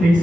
23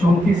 34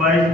22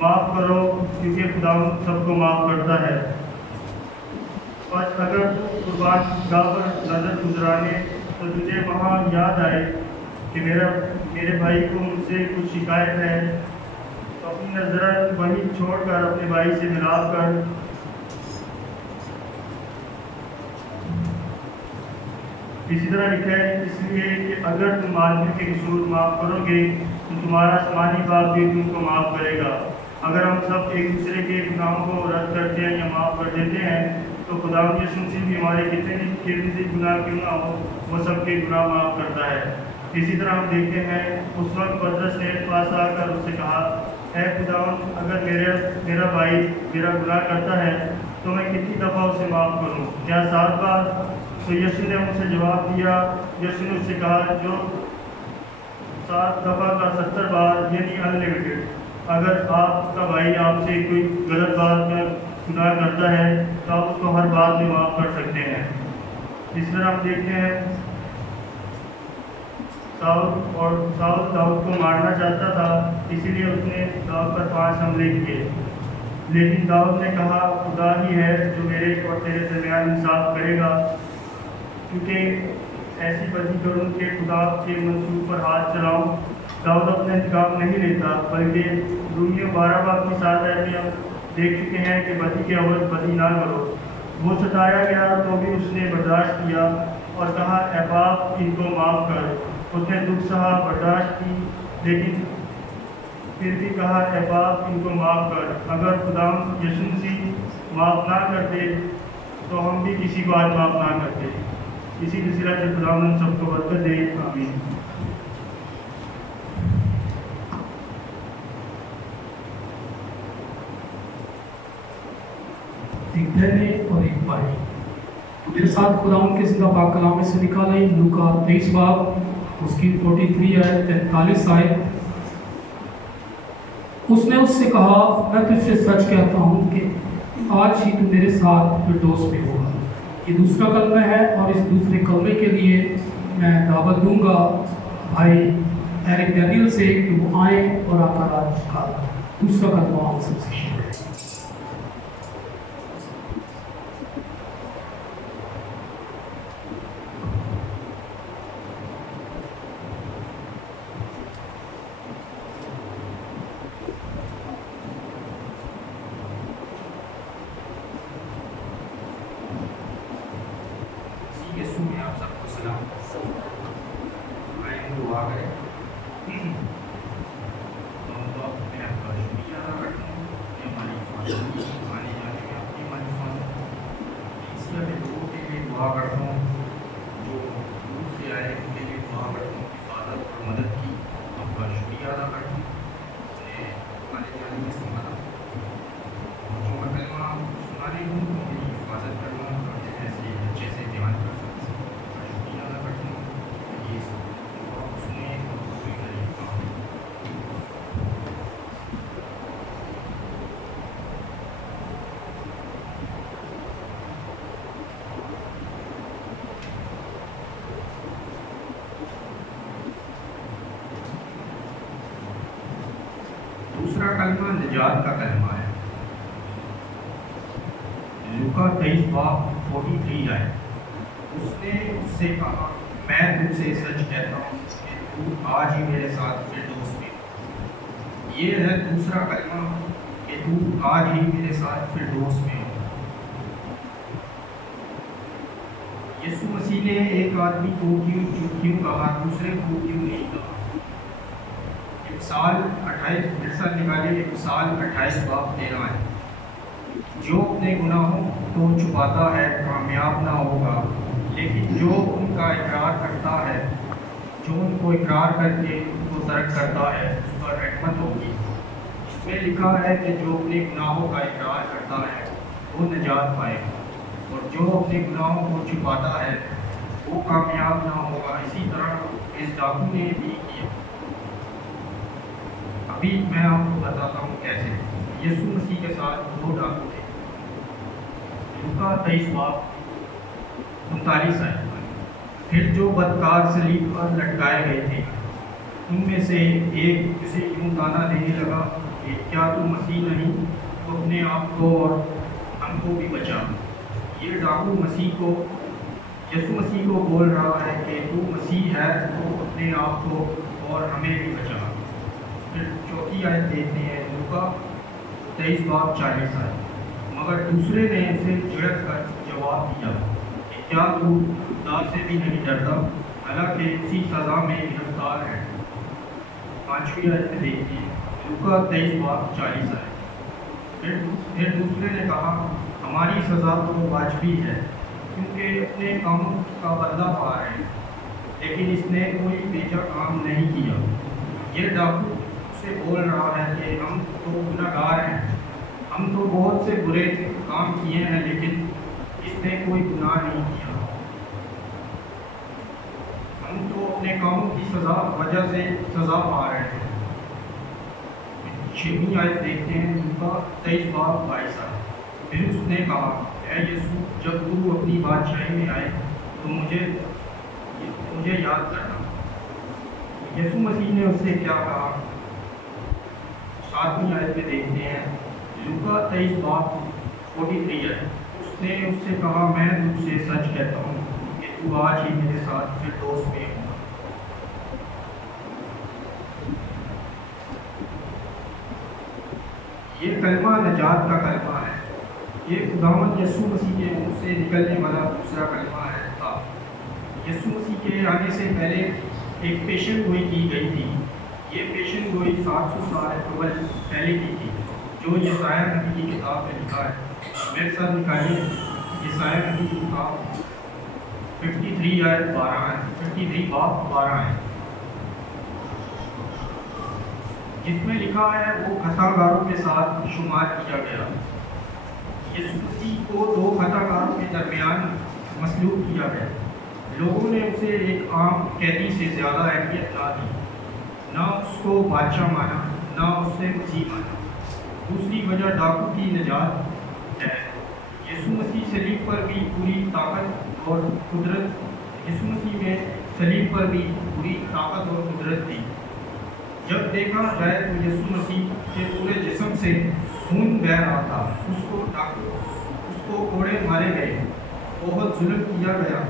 معاف کرو کیونکہ خدا سب کو معاف کرتا ہے۔ آج اگر قربان گاہ پر نظر گزرانے تو تجھے وہاں یاد آئے کہ میرے بھائی کو مجھ سے کچھ شکایت ہے، تو اپنی نظر وہی چھوڑ کر اپنے بھائی سے ملاپ کر اسی طرح لکھا ہے، اس لیے کہ اگر تم آدمی کے قصور معاف کرو گے تو تمہارا آسمانی باپ بھی تم کو معاف کرے گا۔ اگر ہم سب ایک دوسرے کے گناہوں کو رد کرتے ہیں یا معاف کر دیتے ہیں تو خدا یسوع مسیح بھی ہمارے کتنے بھی گناہ کیوں نہ ہو وہ سب کے گناہ معاف کرتا ہے۔ اسی طرح ہم دیکھتے ہیں اس وقت پترس نے پاس آ کر اس سے کہا، اے خداوند، اگر میرا بھائی میرا گناہ کرتا ہے تو میں کتنی دفعہ اسے معاف کروں؟ کیا 7 بار؟ تو یسوع نے ان سے جواب دیا، یسوع نے اس سے کہا، جو 7 دفعہ کا 70 بار یعنی انلمیٹڈ۔ اگر آپ کا بھائی آپ سے کوئی غلط بات میں گناہ کرتا ہے تو آپ اس کو ہر بات میں معاف کر سکتے ہیں۔ اس طرح ہم دیکھتے ہیں ساؤل داؤد کو مارنا چاہتا تھا، اسی لیے اس نے داؤد پر 5 حملے کیے، لیکن داؤد نے کہا، خدا ہی ہے جو میرے اور تیرے درمیان انصاف کرے گا، کیونکہ ایسی بدی کروں کہ خدا کے منصوب پر ہاتھ چلاؤں۔ داؤد اپنا انتقام نہیں لیتا، بلکہ رومیوں 12 باب کی 7 آیت میں ہم دیکھ چکے ہیں کہ بدی کے عوض بدی نہ کرو۔ وہ ستایا گیا تو بھی اس نے برداشت کیا اور کہا، اے باپ، ان کو معاف کر۔ اس نے دکھ سہا، برداشت کی، لیکن پھر بھی کہا، اے باپ، ان کو معاف کر۔ اگر خدا یسوع مسیح معاف نہ کرتے تو ہم بھی کسی کو آج معاف نہ کرتے۔ اسی سلسلہ سے خدا ہم سب کو برکت دے، آمین۔ ایک بہنے اور ایک بھائی، میرے ساتھ خداوند کے زندہ پاک کلام میں سے نکالیں لوکا 23 باب اس کی 43 آیت 43 آیت۔ اس نے اس سے کہا، میں تجھ سے سچ کہتا ہوں کہ آج ہی تو میرے ساتھ فردوس میں ہوگا۔ یہ دوسرا کلمہ ہے اور اس دوسرے کلمے کے لیے میں دعوت دوں گا بھائی ایرک ڈینیل سے کہ وہ آئیں اور آ کر آج کا دوسرا کلمہ ہم سب سے شیئر کریں۔ یسوع میں آپ سب کو سلام۔ آئیں دعا کریں۔ میں آپ کا شکریہ ادا کرتا ہوں کہ ہماری آنے جانے میں آپ کی مدد، اسی طرح لوگوں کے لیے دعا کرتا ہوں جو دور سے آئے، ان کے لیے دعا کرتا ہوں حفاظت اور مدد کی۔ آپ کا شکریہ ادا کرتا ہوں انہیں آنے جانے میں سنبھالا، اور جو میں کلمہ سنانے ہوں تو میری حفاظت کرنا اور ایسے اچھے سے دھیان کرنا۔ دوسرا کلمہ نجات کا کلمہ ہے۔ لوکا 23 باب 43 آئے۔ اس نے اس سے کہا، میں تم سے سچ کہتا ہوں کہ تو آج ہی میرے ساتھ فردوس میں۔ یہ ہے دوسرا کلمہ کہ تو آج ہی میرے ساتھ فردوس میں ہو۔ یسوع مسیح نے ایک آدمی کو کیوں کہا، دوسرے کو کیوں نہیں کہا؟ مثال 28 نکالے، مثال 28 باب 13 ہے۔ جو اپنے گناہوں کو چھپاتا ہے کامیاب نہ ہوگا، لیکن جو ان کا اقرار کرتا ہے، جو ان کو اقرار کر کے ان کو ترک کرتا ہے، اس پر رحمت ہوگی۔ اس میں لکھا ہے کہ جو اپنے گناہوں کا اقرار کرتا ہے وہ نجات پائے گا، اور جو اپنے گناہوں کو چھپاتا ہے وہ کامیاب نہ ہوگا۔ اسی طرح اس ڈاکو نے بھی کیا۔ ابھی میں آپ کو بتاتا ہوں کیسے۔ یسوع مسیح کے ساتھ 2 ڈاکو تھے۔ لوکا 23 باب 39 آئے۔ پھر جو بدکار صلیب پر لٹکائے گئے تھے ان میں سے ایک اسے یوں تانا دینے لگا، کہ کیا تو مسیح نہیں تو اپنے آپ کو اور ہم کو بھی بچا۔ یہ ڈاکو یسوع مسیح کو بول رہا ہے کہ تو مسیح ہے تو اپنے آپ کو اور ہمیں بھی بچا۔ پھر چوتھی آیت دیکھتے ہیں، لوکا 23:40 آئے، مگر دوسرے نے اسے جھڑک کر جواب دیا کہ کیا تو خدا سے بھی نہیں ڈرتا، حالانکہ اسی سزا میں گرفتار ہے۔ پانچویں آیت میں دیکھتے ہیں، لوکا 23:40 آئے، پھر دوسرے نے کہا ہماری سزا تو واجبی ہے کیونکہ اپنے کاموں کا بدلہ پا رہے ہیں، لیکن اس نے کوئی بیجا کام نہیں کیا۔ یہ ڈاکو سے بول رہا ہے کہ ہم تو گنہگار ہیں، ہم تو بہت سے برے کام کیے ہیں، لیکن اس نے کوئی گناہ نہیں کیا۔ ہم تو اپنے کاموں کی وجہ سے سزا پا رہے ہیں۔ چھویں آیت دیکھتے ہیں، لوکا 23:22 آئے، پھر اس نے کہا اے یسوع، جب تو اپنی بادشاہی میں آئے تو مجھے یاد کرنا۔ یسوع مسیح نے اس سے کیا کہا؟ 7ویں آیت میں دیکھتے ہیں، لوکا 23:43 ہے، اس نے اس سے کہا میں تجھ سے سچ کہتا ہوں کہ تو آج ہی میرے ساتھ فردوس میں ہوگا۔ یہ کلمہ نجات کا کلمہ ہے، یہ خداوند یسوع مسیح کے منہ سے نکلنے والا دوسرا کلمہ تھا۔ یسوع مسیح کے آنے سے پہلے ایک پیشن گوئی کی گئی تھی۔ یہ پیشن گوئی 700 سال قبل پہلے کی تھی، جو یسایہ نبی کی کتاب میں لکھا ہے۔ میرے ساتھ نکالیے یسایہ نبی کی کتاب 53:12 ہے، جس میں لکھا ہے وہ خطا کاروں کے ساتھ شمار کیا گیا۔ یسوع مسیح کو 2 خطا کاروں کے درمیان مسلوب کیا گیا۔ لوگوں نے اسے ایک عام قیدی سے زیادہ اہمیت نہ دی، نہ اس کو بادشاہ مانا، نہ اس سے مسیح مانا۔ دوسری وجہ ڈاکو کی نجات ہے۔ یسوع مسیح صلیب پر بھی پوری طاقت اور قدرت یسوع مسیح میں صلیب پر بھی پوری طاقت اور قدرت تھی۔ جب دیکھا جائے تو یسوع مسیح کے پورے جسم سے خون بہہ رہا تھا، اس کو کوڑے مارے گئے، بہت ظلم کیا گیا،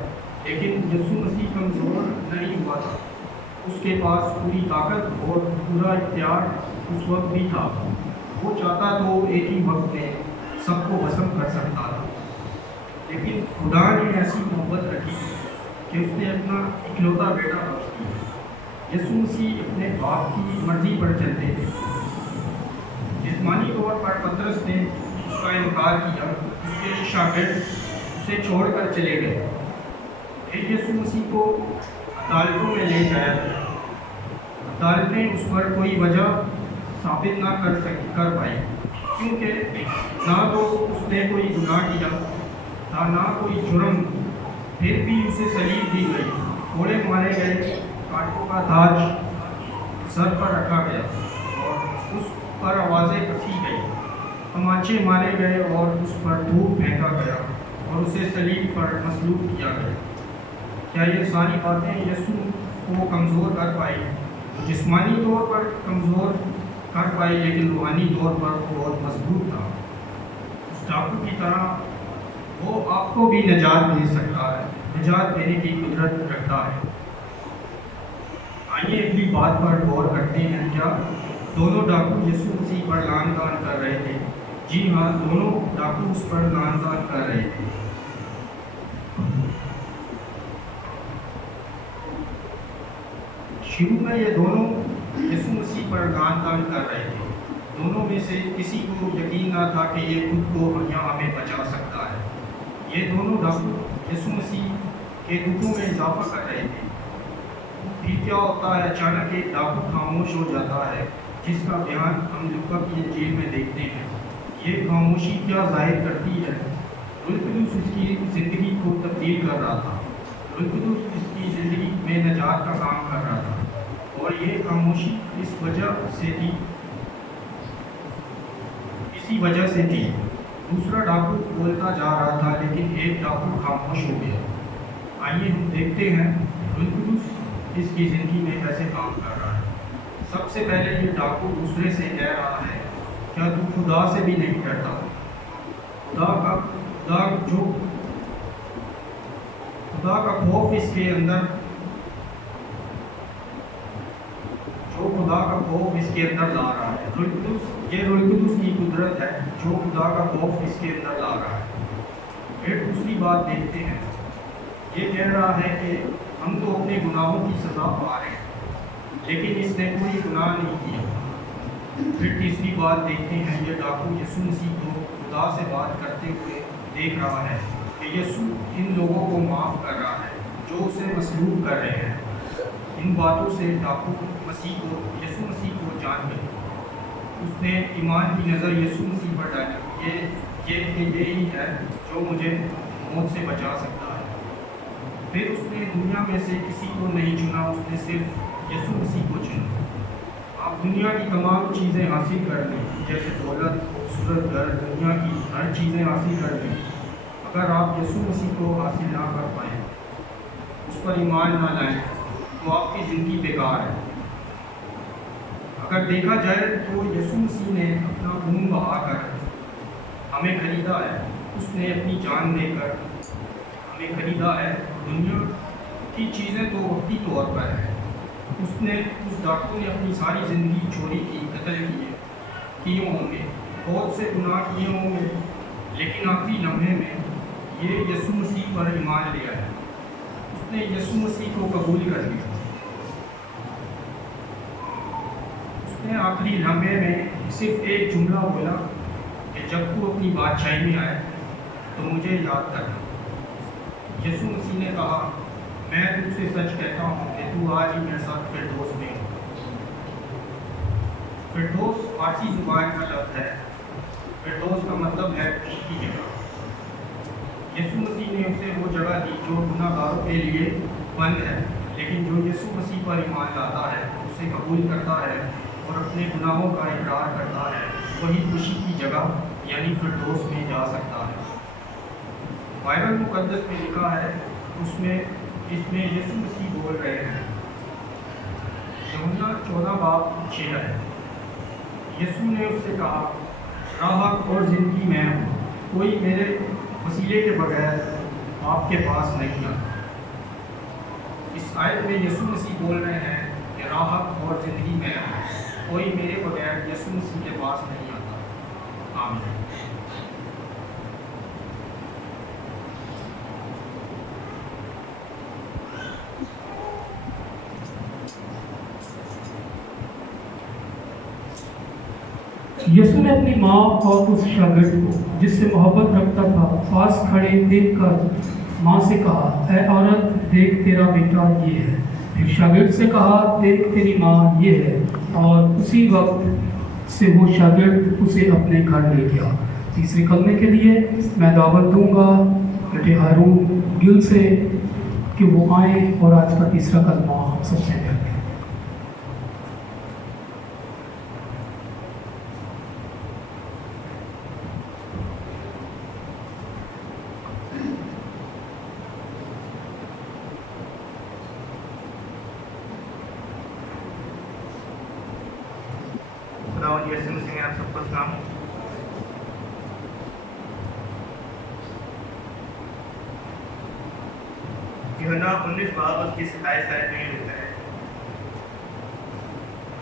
لیکن یسوع مسیح کمزور نہیں ہوا تھا۔ اس کے پاس پوری طاقت اور پورا اختیار اس وقت بھی تھا۔ وہ چاہتا تو ایک ہی وقت میں سب کو بھسم کر سکتا تھا، لیکن خدا نے ایسی محبت رکھی کہ اس نے اپنا اکلوتا بیٹا بخش دیا۔ یسوع مسیح اپنے باپ کی مرضی پر چلتے تھے۔ جسمانی طور پر پطرس نے اس کا انکار کیا، اس کے شاگرد اسے چھوڑ کر چلے گئے۔ پھر یسوع مسیح کو عدالتوں میں لے جایا گیا۔ عدالتیں اس پر کوئی وجہ ثابت نہ کر پائی، کیونکہ نہ تو اس نے کوئی گناہ کیا تھا، نہ کوئی جرم۔ پھر بھی اسے صلیب دی گئی، کوڑے مارے گئے، کانٹوں کا تاج سر پر رکھا گیا اور اس پر آوازیں کسی گئی، تمانچے مارے گئے اور اس پر دھوپ پھینکا گیا اور اسے صلیب پر مصلوب کیا گیا۔ کیا یہ ساری باتیں یسوع کو کمزور کر پائی؟ جسمانی طور پر کمزور کر پائی، لیکن روحانی طور پر وہ بہت مضبوط تھا۔ اس ڈاکو کی طرح وہ آپ کو بھی نجات دے سکتا ہے، نجات دینے کی قدرت رکھتا ہے۔ آئیے اگلی بات پر غور کرتے ہیں، کیا دونوں ڈاکو یسوع مسیح پر لعن طعن کر رہے تھے؟ جی ہاں، دونوں ڈاکو اس پر لعن طعن کر رہے تھے۔ شروع میں یہ دونوں یسوع مسیح پر لعن طعن کر رہے تھے۔ دونوں میں سے کسی کو یقین نہ تھا کہ یہ خود کو یا ہمیں بچا سکتا ہے۔ یہ دونوں ڈاکو یسوع مسیح کے دکھوں میں اضافہ کر رہے تھے۔ پھر کیا ہوتا ہے؟ اچانک ایک ڈاکو خاموش ہو جاتا ہے، جس کا بیان ہم لوکا کی انجیل میں دیکھتے ہیں۔ یہ خاموشی کیا ظاہر کرتی ہے؟ روح القدس اس کی زندگی کو تبدیل کر رہا تھا۔ روح القدس اس کی زندگی میں نجات کا کام کر رہا تھا، اور یہ خاموشی اسی وجہ سے تھی۔ دوسرا ڈاکو بولتا جا رہا تھا، لیکن ایک ڈاکو خاموش ہو گیا۔ آئیے ہم دیکھتے ہیں روح القدس اس کی زندگی میں کیسے کام کر رہا ہے۔ سب سے پہلے یہ ڈاکو دوسرے سے کہہ رہا ہے کیا تو خدا سے بھی نہیں ڈرتا؟ خدا کا خوف اس کے اندر لا رہا ہے۔ یہ روح القدس کی قدرت ہے جو خدا کا خوف اس کے اندر لا رہا ہے۔ پھر دوسری بات دیکھتے ہیں، یہ کہہ رہا ہے کہ ہم تو اپنے گناہوں کی سزا پا رہے ہیں لیکن اس نے کوئی گناہ نہیں کیا۔ پھر تیسری بات دیکھتے ہیں، یہ ڈاکو یسوع مسیح کو خدا سے بات کرتے ہوئے دیکھ رہا ہے کہ یسوع ان لوگوں کو معاف کر رہا ہے جو اسے مسلوب کر رہے ہیں۔ ان باتوں سے ڈاکو یسوع مسیح کو جان گئے۔ اس نے ایمان کی نظر یسوع مسیح پر ڈالی، یہی ہے جو مجھے موت سے بچا سکتا ہے۔ پھر اس نے دنیا میں سے کسی کو نہیں چنا، اس نے صرف یسوع مسیح کو چنا۔ آپ دنیا کی تمام چیزیں حاصل کر لیں، جیسے دولت، خوبصورت گھر، دنیا کی ہر چیزیں حاصل کر لیں، اگر آپ یسوع مسیح کو حاصل نہ کر پائیں، اس پر ایمان نہ لائیں، تو آپ کی زندگی بیکار ہے۔ اگر دیکھا جائے تو یسوع مسیح نے اپنا خون بہا کر ہمیں خریدا ہے، اس نے اپنی جان دے کر ہمیں خریدا ہے۔ دنیا کی چیزیں تو وقتی طور پر ہیں۔ اس ڈاکو نے اپنی ساری زندگی چوری کی، قتل کیے ہوں گے، بہت سے گناہ کیے ہوں گے، لیکن آخری لمحے میں یہ یسوع مسیح پر ایمان لیا ہے۔ اس نے یسوع مسیح کو قبول کر لیا۔ اس نے آخری لمحے میں صرف ایک جملہ بولا کہ جب تو اپنی بادشاہی میں آئے تو مجھے یاد کرنا۔ یسوع مسیح نے کہا، میں تم سے سچ کہتا ہوں کہ تو آج ہی میرے ساتھ فردوس میں ہو۔ فردوس فارسی زبان کا لفظ ہے۔ فردوس کا مطلب ہے خوشی کی جگہ۔ یسوع مسیح نے اسے وہ جگہ دی جو گناہ گاروں کے لیے بند ہے، لیکن جو یسوع مسیح پر ایمان لاتا ہے، اسے قبول کرتا ہے اور اپنے گناہوں کا اقرار کرتا ہے، وہی خوشی کی جگہ یعنی فردوس میں جا سکتا ہے۔ بائبل مقدس میں لکھا ہے، اس میں یسوع مسیح بول رہے ہیں، یوحنا 14:6 ہے۔ یسوع نے اس سے کہا، راہ اور زندگی میں ہوں، کوئی میرے وسیلے کے بغیر آپ کے پاس نہیں آتا۔ اس آیت میں یسوع مسیح بول رہے ہیں کہ راہ اور زندگی میں ہوں، کوئی میرے بغیر یسوع مسیح کے پاس نہیں آتا۔ آمین۔ یسوع نے اپنی ماں اور اس شاگرد کو جس سے محبت رکھتا تھا پاس کھڑے دیکھ کر ماں سے کہا، اے عورت، دیکھ تیرا بیٹا یہ ہے۔ پھر شاگرد سے کہا، دیکھ تیری ماں یہ ہے، اور اسی وقت سے وہ شاگرد اسے اپنے گھر لے گیا۔ تیسرے کلمے کے لیے میں دعوت دوں گا بیٹے ہارون گل سے کہ وہ آئیں اور آج کا تیسرا کلمہ ہم سب سے پڑھیں۔ یسوع مسیح میں آپ سب کو سلام۔ یوحنا 19 اس کی 27 آیت میں لکھا ہے،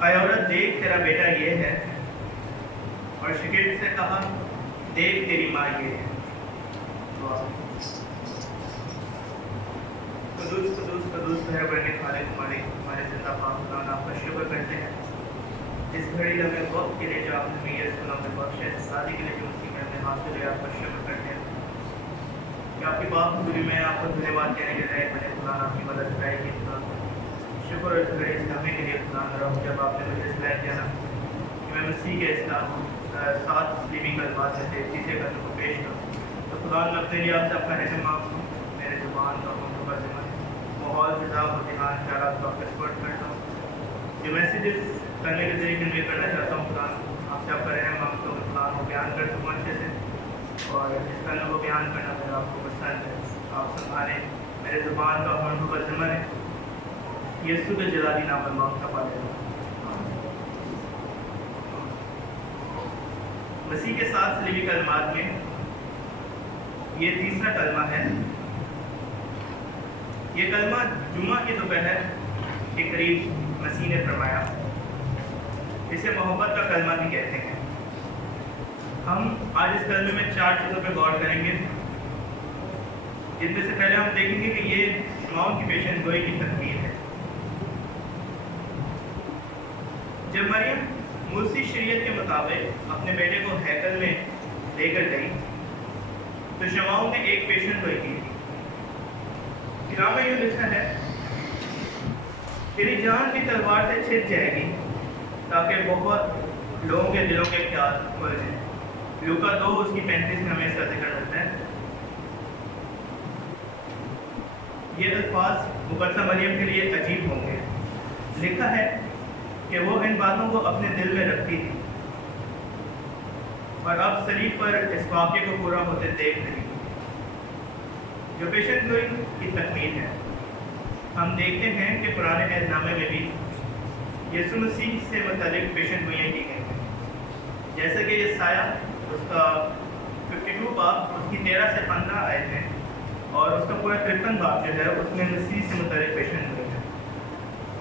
اے عورت، دیکھ تیرا بیٹا یہ ہے، اور شاگرد سے کہا، دیکھ تیری ماں یہ ہے۔ قدوس ہے بڑھنے والے ہمارے زندہ پاک خدا، آپ کا شکر کرتے ہیں اس گھڑی لمحے وقت کے لیے جو آپ نے ہمیں یہ سنا میں بخشے، شادی کے لیے جو مسیح میں اپنے حاصل ہے، آپ کا شکر کرتے ہیں کہ آپ کی بات حضوری میں آپ کو دھنیہ واد کہنے کے لیے بڑے خدا آپ کی مدد کرائے گی۔ خدا شکر اور اس گھڑی اس لمحے کے لیے خدا رہا، جب آپ نے مجھے اصلاح کیا نا کہ میں مسیح کے اسلام 7 تسلیمی کلمات میں سے تیسرے کلمے کو پیش کروں، تو خدا میں اپنے لیے آپ سے آپ کا رحم مانگتا ہوں، میرے زبان کا ماحول فضا و دھیان خیالات کو آپ کا سپورٹ کرتا ہوں، جو میسیجز کرنے کے ذریعے میں کرنا چاہتا ہوں خدا آپ سے آپ کا رحم مانگتا ہوں، خدا کو بیان کرتا ہوں اچھے سے، اور اس کلمے کو بیان کرنا میرا آپ کو پسند ہے، آپ سنبھالیں میرے زبان کا ہونٹوں کا ذمہ ہے، یسوع کے جلالی نام میں مانگتا پاتے ہیں۔ مسیح کے 7 صلیبی کلمات میں یہ تیسرا کلمہ ہے۔ یہ کلمہ جمعہ کی دوپہر کے قریب مسیح نے فرمایا۔ اسے محبت کا کلمہ بھی کہتے ہیں۔ ہم آج اس کلمے میں 4 چیزوں پہ غور کریں گے، جن میں سے پہلے ہم دیکھیں گے کہ یہ شمعون کی پیشن گوئی کی تکمیل ہے۔ جب مریم موسی شریعت کے مطابق اپنے بیٹے کو ہیکل میں لے کر گئی تو شمعون نے ایک پیشن گوئی کی تھی۔ کلام میں یوں لکھا ہے، تیری جان بھی تلوار سے چھن جائے گی تاکہ بہت لوگوں کے دلوں کے خیال کھل جائیں۔ لوکا 2 اس کی 35 میں ہمیں اس کا ذکر ملتا ہے۔ یہ الفاظ مقدسہ مریم کے لیے عجیب ہوں گے۔ لکھا ہے کہ وہ ان باتوں کو اپنے دل میں رکھتی تھی اور اب صلیب پر اس واقعے کو پورا ہوتے دیکھ رہی جو پیشن گوئی کی تکمیل ہے۔ ہم دیکھتے ہیں کہ پرانے عہد نامے میں بھی یسوع مسیح سے متعلق پیشن گوئیاں کی گئی ہیں، جیسے کہ یہ سایہ اس کا 52 باب اس کی 13 سے 15 آیت ہیں، اور اس کا پورا 53 باب جو ہے اس میں مسیح سے متعلق پیشن گوئی ہے۔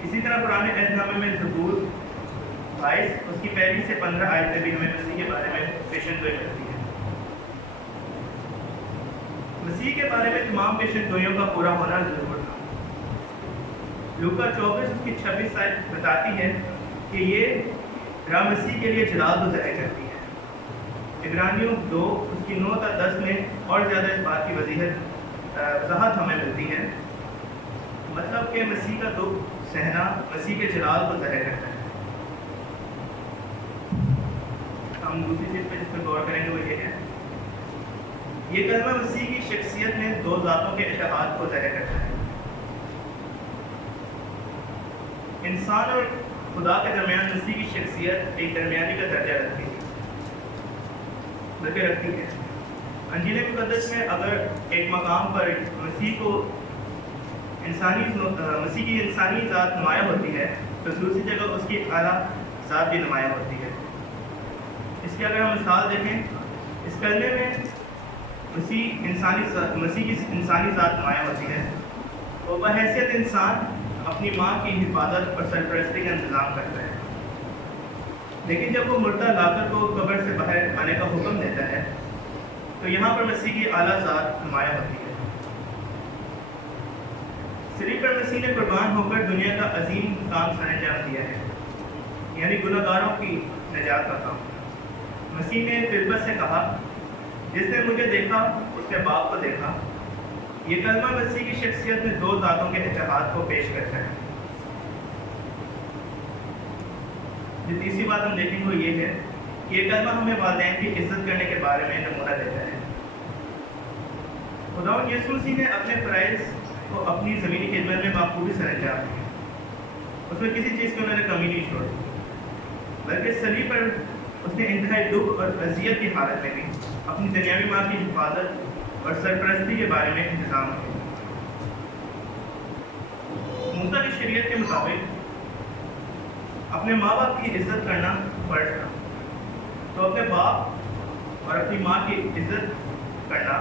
اسی طرح پرانے عہد نامے میں زبور 22 اس کی 1 سے 15 آیت میں بھی ہمیں مسیح کے بارے میں پیشن گوئی ملتی ہے۔ مسیح کے بارے میں تمام پیشن گوئیوں کا پورا ہونا ضرور تھا۔ لوکا 24 اس کی 26 آیت بتاتی ہے کہ یہ راہ مسیح کے لیے جلال کو ظاہر کرتی ہے۔ عبرانیوں 2 اس کی 9 تا 10 میں اور زیادہ اس بات کی وضاحت ہمیں ملتی ہے، مطلب کہ مسیح کا دکھ سہنا مسیح کے جلال کو ظاہر کرتا ہے۔ ہم دوسری چیز پہ جس میں غور کریں گے وہ یہ ہے، یہ کلمہ مسیح کی شخصیت میں 2 ذاتوں کے اتحاد کو ظاہر کرتا ہے۔ انسان اور خدا کے درمیان مسیح کی شخصیت ایک درمیانی کا درجہ رکھتی ہے، بلکہ رکھتی ہے۔ انجیل مقدس میں اگر ایک مقام پر مسیح کی انسانی ذات نمایاں ہوتی ہے تو دوسری جگہ اس کی اعلیٰ ذات بھی نمایاں ہوتی ہے۔ اس کی اگر ہم مثال دیکھیں، اس کلمے میں مسیح کی انسانی ذات نمایاں ہوتی ہے۔ وہ بحیثیت انسان اپنی ماں کی حفاظت اور سرپرستی کا انتظام کرتا ہے، لیکن جب وہ مردہ لاکر کو قبر سے باہر آنے کا حکم دیتا ہے تو یہاں پر مسیح کی اعلیٰ ذات نمایاں ہوتی ہے۔ صلیب پر مسیح نے قربان ہو کر دنیا کا عظیم کام سر انجام دیا ہے، یعنی گناہ گاروں کی نجات کا کام۔ مسیح نے فلپس سے کہا، جس نے مجھے دیکھا اس نے باپ کو دیکھا۔ یہ کلمہ مسیح کی شخصیت میں 2 ذاتوں کے اتحاد کو پیش کرتا ہے۔ جو تیسری بات ہم دیکھیں وہ یہ ہے کہ یہ کلمہ ہمیں والدین کی عزت کرنے کے بارے میں نمونہ دیتا ہے۔ خداوند یسوع مسیح نے اپنے فرائض کو اپنی زمینی خدمت میں بخوبی سر انجام دیا، اس میں کسی چیز کی انہوں نے کمی نہیں چھوڑی، بلکہ صلیب پر اس نے انتہائی دکھ اور اذیت کی حالت میں بھی اپنی دنیاوی ماں کی حفاظت اور سرپرستی کے بارے میں انتظام کیا۔ موسیٰ کی شریعت کے مطابق اپنے ماں باپ کی عزت کرنا فرض تھا، تو اپنے باپ اور اپنی ماں کی عزت کرنا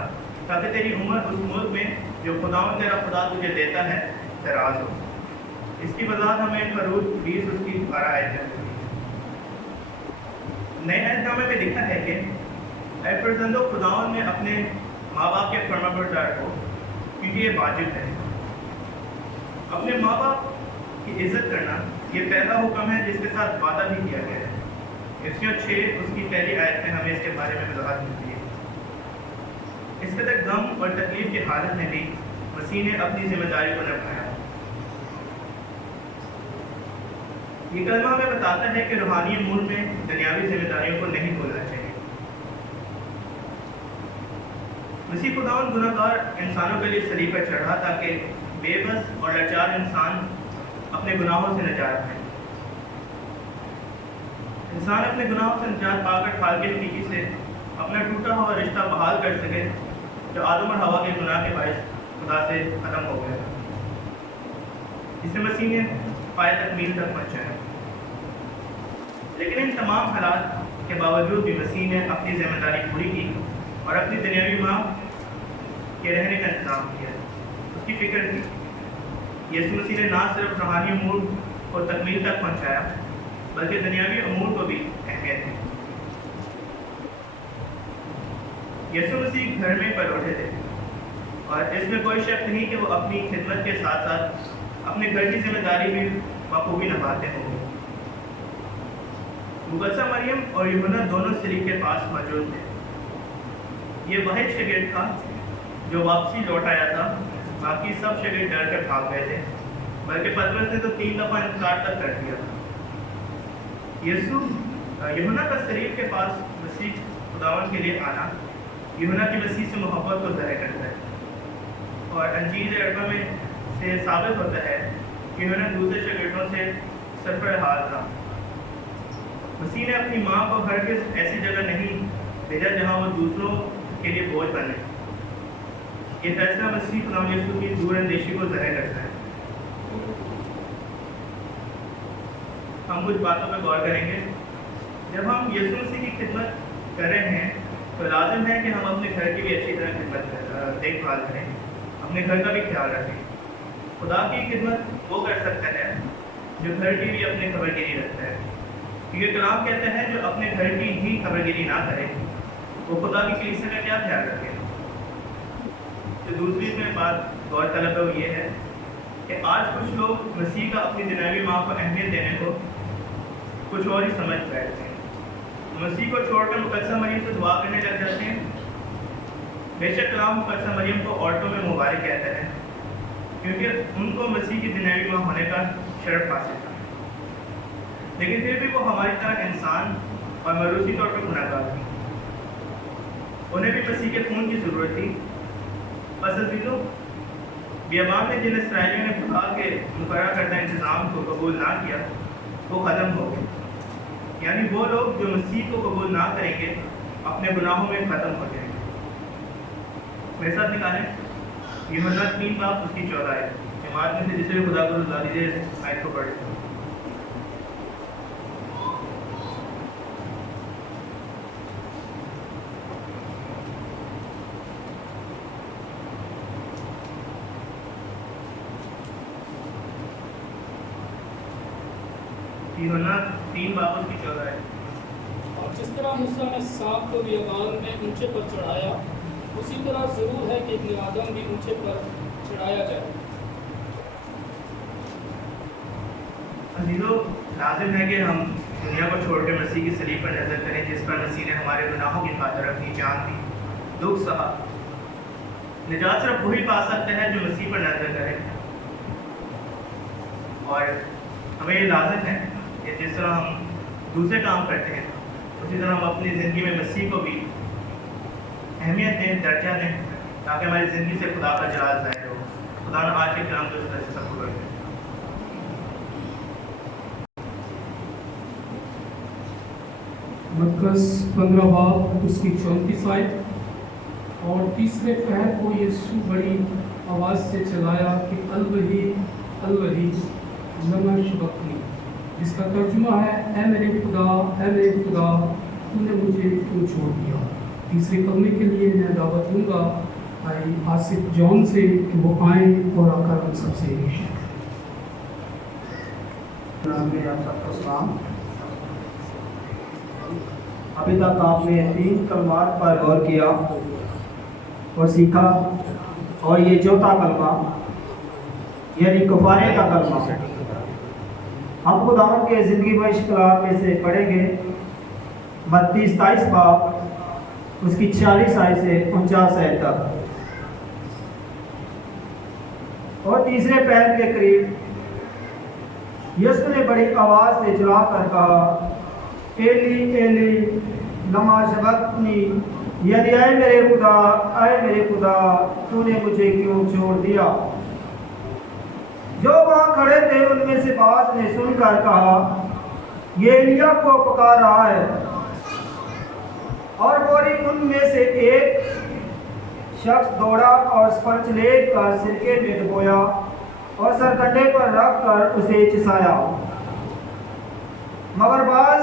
تاکہ تیری عمر اس ملک میں جو خداوند تیرا خدا تجھے دیتا ہے دراز ہو۔ اس کی وضاحت ہمیں خروج 20 اس کی 12 آیت میں ملتی ہے۔ نئے عہد نامے میں لکھا ہے کہ اے فرزندو، خداوند نے اپنے ماں باپ کے فرما بردار کو، کیونکہ یہ واجب ہے۔ اپنے ماں باپ کی عزت کرنا یہ پہلا حکم ہے جس کے ساتھ وعدہ بھی کیا گیا ہے۔ افسیوں 6 اس کی پہلی آیت میں ہمیں اس کے بارے میں وضاحت ملتی ہے۔ اس قدر غم اور تکلیف کی حالت میں بھی مسیح نے اپنی ذمہ داری کو نبھایا۔ یہ کلمہ ہمیں بتاتا ہے کہ روحانی امور میں دنیاوی ذمہ داریوں کو نہیں بھولنا چاہیے۔ مسیح خداوند گناہ گار انسانوں کے لیے صلیب پر چڑھا تاکہ بے بس اور لاچار انسان اپنے گناہوں سے نجات پائے۔ انسان اپنے گناہوں سے نجات پا کر خالق حقیقی سے اپنا ٹوٹا ہوا رشتہ بحال کر سکے جو آدم اور حوا کے گناہ کے باعث خدا سے ختم ہو گیا، جسے مسیح نے پائے تکمیل تک پہنچایا۔ لیکن ان تمام حالات کے باوجود بھی مسیح نے اپنی ذمہ داری پوری کی اور اپنی دنیاوی ماں کے رہنے کا انتظام کیا، اس کی فکر کی۔ یسوع مسیح نے نہ صرف روحانی امور کو تکمیل تک پہنچایا بلکہ دنیاوی امور کو بھی اہمیت دی۔ یسوع مسیح گھر میں پلوٹے تھے اور اس میں کوئی شک نہیں کہ وہ اپنی خدمت کے ساتھ ساتھ اپنے گھر کی ذمہ داری بھی بخوبی نبھاتے ہوں گے۔ مقدسہ مریم اور یوحنا دونوں شریک کے پاس موجود تھے۔ یہ واحد شاگرد تھا جو واپسی لوٹ آیا تھا، باقی سب شاگرد ڈر کر بھاگ گئے تھے، بلکہ پطرس نے تو 3 دفعہ انکار تک کر دیا تھا۔ یوحنا کا شریف کے پاس مسیح خداوند کے لیے آنا یوحنا کی مسیح سے محبت کو ظاہر کرتا ہے، اور انجیل اربع میں سے ثابت ہوتا ہے کہ یوحنا دوسرے شاگردوں سے سرفراز تھا۔ مسیح نے اپنی ماں کو ہرگز ایسی جگہ نہیں بھیجا جہاں وہ دوسروں کے لیے بوجھ بنے۔ یہ فیصلہ مسیح خداوند یسوع کی دور اندیشی کو ظاہر کرتا ہے۔ ہم کچھ باتوں پہ غور کریں گے۔ جب ہم یسوع مسیح کی خدمت کر رہے ہیں تو لازم ہے کہ ہم اپنے گھر کی بھی اچھی طرح خدمت دیکھ بھال کریں، اپنے گھر کا بھی خیال رکھیں۔ خدا کی خدمت وہ کر سکتا ہے جو گھر کی بھی اپنے خبر گیری رکھتا ہے، کیونکہ کلام کہتا ہے جو اپنے گھر کی ہی خبر گیری نہ کرے وہ خدا کی کلیسیا کا کیا خیال رکھے۔ تو دوسری میں بات غور طلب ہے وہ یہ ہے کہ آج کچھ لوگ مسیح کا اپنی دنیاوی ماں کو اہمیت دینے کو کچھ اور ہی سمجھ بیٹھتے ہیں، مسیح کو چھوڑ کر مقدسہ مریم سے دعا کرنے لگ جاتے ہیں۔ بے شک کلام مقدسہ مریم کو عورتوں میں مبارک کہتا ہے کیونکہ ان کو مسیح کی دنیاوی ماں ہونے کا شرف حاصل تھا، لیکن پھر بھی وہ ہماری طرح انسان اور مروسی طور پر گناہ گار تھی، انہیں بھی مسیح کے خون کی ضرورت تھی۔ پس عزیزو، بیابان میں جن اسرائیلیوں نے خدا کے مقررہ کردہ انتظام کو قبول نہ کیا وہ ختم ہو گئے، یعنی وہ لوگ جو مسیح کو قبول نہ کریں گے اپنے گناہوں میں ختم ہو جائیں گے۔ میرے ساتھ نکالیں یوحنا 3 باب اس کی 14 آیت، جماعت میں سے جسے بھی خدا کو رضا دیجیے آیت کو پڑھیں۔ یوحنا 3 باب اس کی 14 آیت۔ اور جس طرح موسیٰ نے سانپ کو بیابان میں اونچے پر چڑھایا، اسی طرح ضرور ہے کہ ابن آدم بھی اونچے پر چڑھایا جائے۔ عزیزو، لازم ہے کہ ہم دنیا کو چھوڑ کے مسیح کی صلیب پر نظر کریں جس پر مسیح نے ہمارے گناہوں کی خاطر اپنی جان دی، دکھ سہا۔ نجات صرف وہی پا سکتا ہے جو مسیح پر نظر کرے، اور ہمیں یہ لازم ہے کہ جس طرح ہم دوسرے کام کرتے ہیں اسی طرح ہم اپنی زندگی میں مسیح کو بھی اہمیت دیں، درجہ دیں، تاکہ ہماری زندگی سے خدا کا جلال ظاہر ہو۔ خدا نے آج کے کلام کو اس طرح سے سب کو کرے۔ مرکز 15 باب اس کی 34 آیت۔ اور تیسرے پہر کو یسوع بڑی آواز سے چلایا کہ الوہی الوہی لما شبقتنی، جس کا ترجمہ ہے اے میرے خدا تو نے مجھے کیوں چھوڑ دیا۔ تیسرے کلمے کے لیے میں دعوت دوں گا بھائی آصف جون سے کہ وہ آئیں اور آ کر ہم سب سے شیئر کریں۔ آپ سب کو سلام۔ ابھی تک آپ نے 3 کلمات پر غور کیا اور سیکھا، اور یہ چوتھا کلمہ یعنی کفارے کا کلمہ ہم خداوند کے زندگی بخش کلام میں سے پڑھیں گے، متی 27 باب اس کی 46 آیت سے 49 آیت تک۔ اور تیسرے پہر کے قریب یسوع نے بڑی آواز سے چلا کر کہا ایلی ایلی لما شبقتنی، یعنی اے میرے خدا تو نے مجھے کیوں چھوڑ دیا۔ جو وہاں کھڑے تھے ان میں سے بعض نے سن کر کہا یہ ایلیا کو پکار رہا ہے، اور فوری ان میں سے ایک شخص دوڑا اور اسپنج لے کر سرکے میں ڈبویا اور سرکنڈے پر رکھ کر اسے چسایا، مگر بعض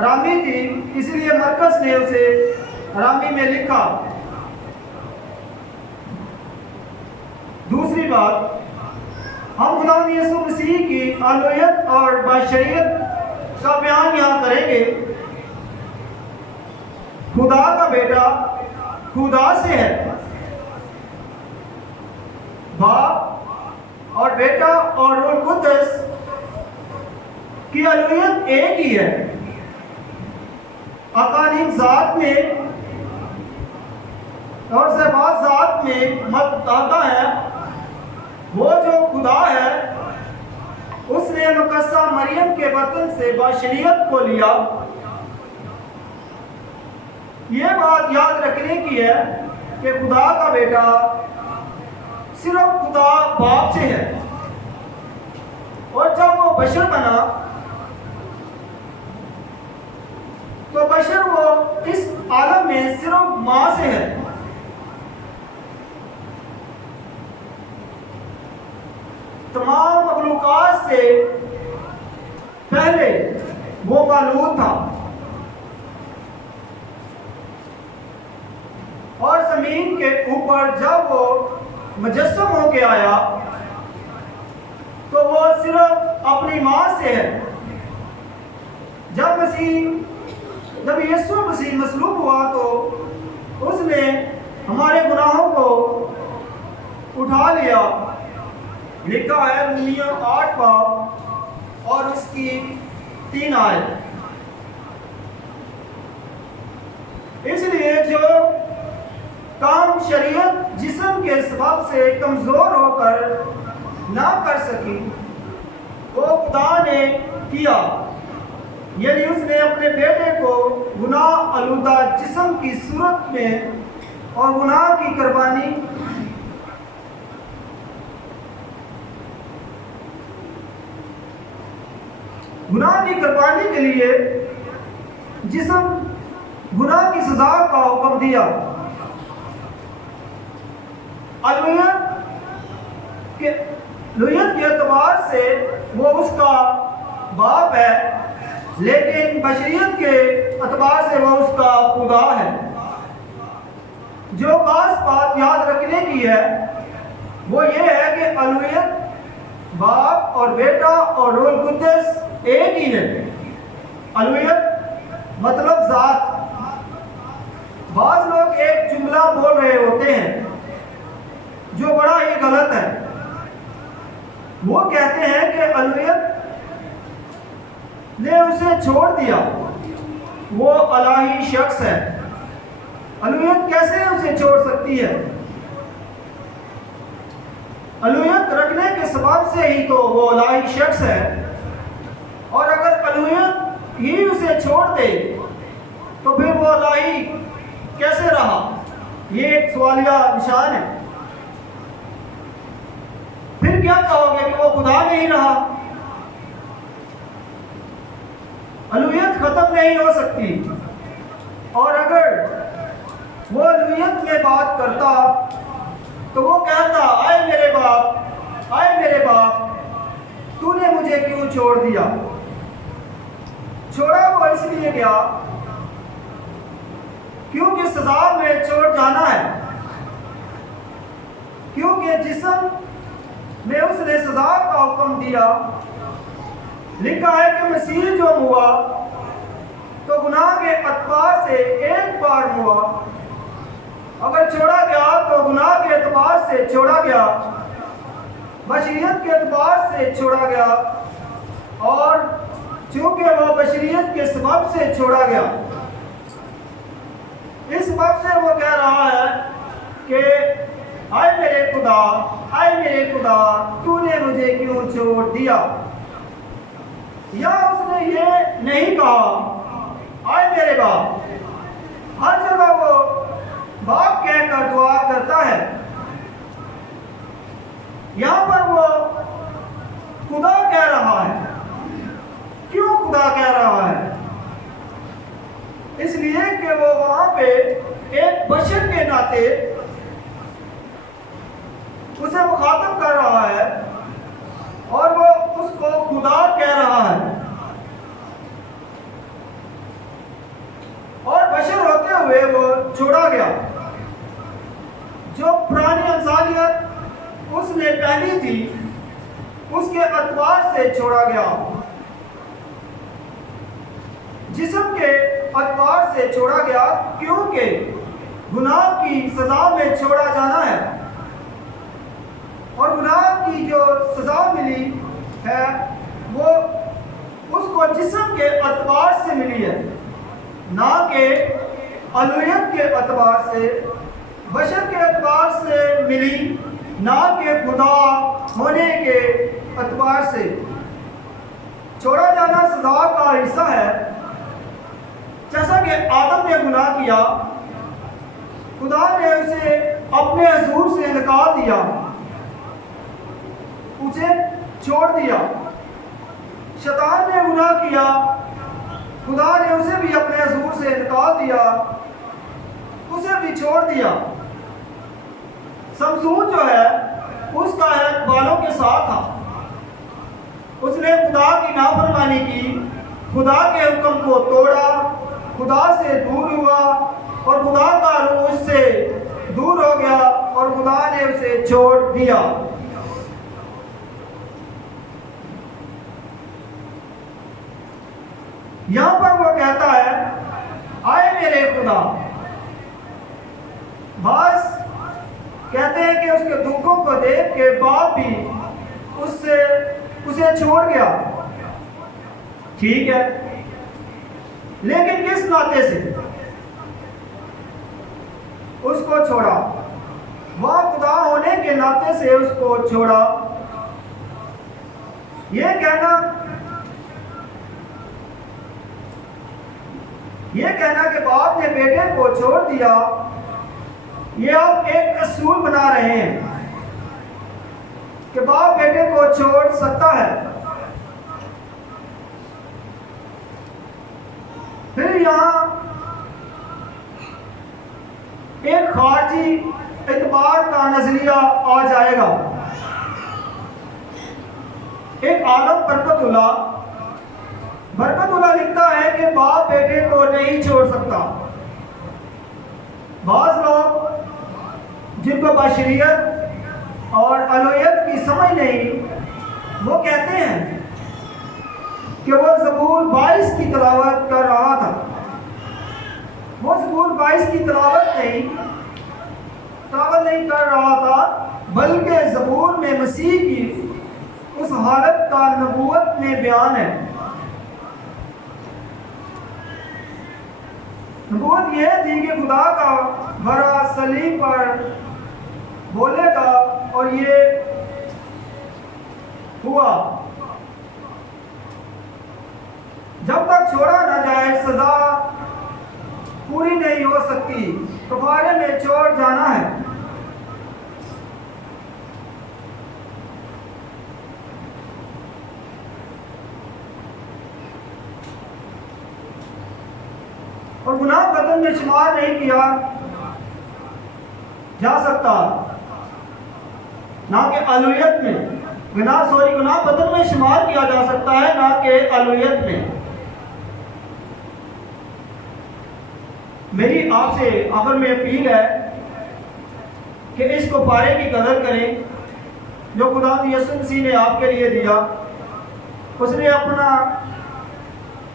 رامی تھی، اس لیے مرکز نے اسے رامی میں لکھا۔ دوسری بات، ہم خداوند یسوع مسیح کی الوہیت اور بشریت کا بیان یہاں کریں گے۔ خدا کا بیٹا خدا سے ہے، باپ اور بیٹا اور روح القدس کی الوہیت ایک ہی ہے۔ اقانیم ذات میں اور صفات ذات میں متحدہ ہے۔ وہ جو خدا ہے اس نے مقدسہ مریم کے بطن سے بشریت کو لیا۔ یہ بات یاد رکھنے کی ہے کہ خدا کا بیٹا صرف خدا باپ سے ہے، اور جب وہ بشر بنا تو بشر وہ اس عالم میں صرف ماں سے ہے۔ تمام مخلوقات سے پہلے وہ مولود تھا، اور زمین کے اوپر جب وہ مجسم ہو کے آیا تو وہ صرف اپنی ماں سے ہے۔ جب یسوع مسیح مصلوب ہوا تو اس نے ہمارے گناہوں کو اٹھا لیا۔ لکھا ہے رومیہ 8 باب اور اس کی 3 آیت۔ اس لیے جو کام شریعت جسم کے سبب سے کمزور ہو کر نہ کر سکی وہ خدا نے کیا، یعنی اس نے اپنے بیٹے کو گناہ آلودہ جسم کی صورت میں اور گناہ کی قربانی کے لیے جسم گناہ کی سزا کا حکم دیا۔ الوہیت کے اعتبار سے وہ اس کا باپ ہے، لیکن بشریت کے اعتبار سے وہ اس کا خدا ہے۔ جو خاص بات یاد رکھنے کی ہے وہ یہ ہے کہ الوہیت باپ اور بیٹا اور روح القدس ایک ہی ہے۔ الوہیت مطلب ذات۔ بعض لوگ ایک جملہ بول رہے ہوتے ہیں جو بڑا ہی غلط ہے۔ وہ کہتے ہیں کہ الوہیت نے اسے چھوڑ دیا، وہ الہی شخص ہے۔ الوہیت کیسے اسے چھوڑ سکتی ہے؟ الوہیت رکھنے کے سبب سے ہی تو وہ الہی شخص ہے، اور اگر الوہیت ہی اسے چھوڑ دے تو پھر وہ الہی کیسے رہا؟ یہ ایک سوالیہ نشان ہے۔ پھر کیا کہو گے کہ وہ خدا نہیں رہا؟ الوہیت ختم نہیں ہو سکتی، اور اگر وہ الوہیت میں بات کرتا تو وہ کہتا آئے میرے باپ تو نے مجھے کیوں چھوڑ دیا؟ چھوڑا وہ اس لیے گیا کیونکہ سزا میں چھوڑ جانا ہے، کیونکہ جسم میں اس نے سزا کا حکم دیا۔ لکھا ہے کہ مسیح جو ہوا تو گناہ کے اعتبار سے ایک بار ہوا، اگر چھوڑا گیا تو گناہ کے اعتبار سے چھوڑا گیا، بشریت کے اعتبار سے چھوڑا گیا، اور چونکہ وہ بشریت کے سبب سے چھوڑا گیا، اس سبب سے وہ کہہ رہا ہے کہ اے میرے خدا تو نے مجھے کیوں چھوڑ دیا؟ یا اس نے یہ نہیں کہا اے میرے باپ، ہر جگہ وہ باپ کہہ کر دعا کرتا ہے، یہاں پر وہ خدا کہہ رہا ہے۔ کیوں خدا کہہ رہا ہے؟ اس لیے کہ وہ وہاں پہ ایک بشر کے ناطے اسے مخاطب کر رہا ہے، اور وہ اس کو خدا کہہ رہا ہے۔ جو پرانی انسانیت اس نے پہنی تھی اس کے اعتبار سے چھوڑا گیا، جسم کے اعتبار سے چھوڑا گیا، کیونکہ گناہ کی سزا میں چھوڑا جانا ہے، اور گناہ کی جو سزا ملی ہے وہ اس کو جسم کے اعتبار سے ملی ہے، نہ کہ الوہیت کے اعتبار سے، بشر کے اعتبار سے ملی، نہ کہ خدا ہونے کے اعتبار سے۔ چھوڑا جانا سزا کا حصہ ہے۔ جیسا کہ آدم نے گناہ کیا، خدا نے اسے اپنے حضور سے نکال دیا، اسے چھوڑ دیا۔ شیطان نے گناہ کیا، خدا نے اسے بھی اپنے حضور سے نکال دیا، اسے بھی چھوڑ دیا۔ سمسون جو ہے اس کا عہد والوں کے ساتھ تھا، اس نے خدا کی نافرمانی کی، خدا کے حکم کو توڑا، خدا سے دور ہوا، اور خدا کا روح اس سے دور ہو گیا، اور خدا نے اسے چھوڑ دیا۔ یہاں پر وہ کہتا ہے آئے میرے خدا۔ بعض کہتے ہیں کہ اس کے دکھوں کو دیکھ کے باپ بھی اسے چھوڑ گیا، ٹھیک ہے، لیکن کس ناطے سے اس کو چھوڑا؟ وہ خدا ہونے کے ناطے سے اس کو چھوڑا۔ یہ کہنا کہ باپ نے بیٹے کو چھوڑ دیا، یہ آپ ایک اصول بنا رہے ہیں کہ باپ بیٹے کو چھوڑ سکتا ہے۔ پھر یہاں ایک خارجی اعتبار کا نظریہ آ جائے گا۔ ایک عالم برکت اللہ لکھتا ہے کہ باپ بیٹے کو نہیں چھوڑ سکتا۔ بعض لوگ جن کو بشریت اور الوہیت کی سمجھ نہیں، وہ کہتے ہیں کہ وہ زبور 22 کی تلاوت کر رہا تھا۔ وہ زبور 22 کی تلاوت نہیں کر رہا تھا، بلکہ زبور میں مسیح کی اس حالت کا نبوت میں بیان ہے۔ نبوت یہ تھی کہ خدا کا بھرا صلیب پر بولے گا، اور یہ ہوا۔ جب تک چھوڑا نہ جائے سزا پوری نہیں ہو سکتی، کفارے میں چھوڑ جانا ہے۔ اور گناہ بدن میں شمار نہیں کیا جا سکتا، نہ کہ الوہیت میں۔ گناہ بدن میں شمار کیا جا سکتا ہے، نہ کہ الوہیت میں۔ میری آپ سے آخر میں اپیل ہے کہ اس کفارے کی قدر کریں جو خدا یسوع مسیح نے آپ کے لیے دیا۔ اس نے اپنا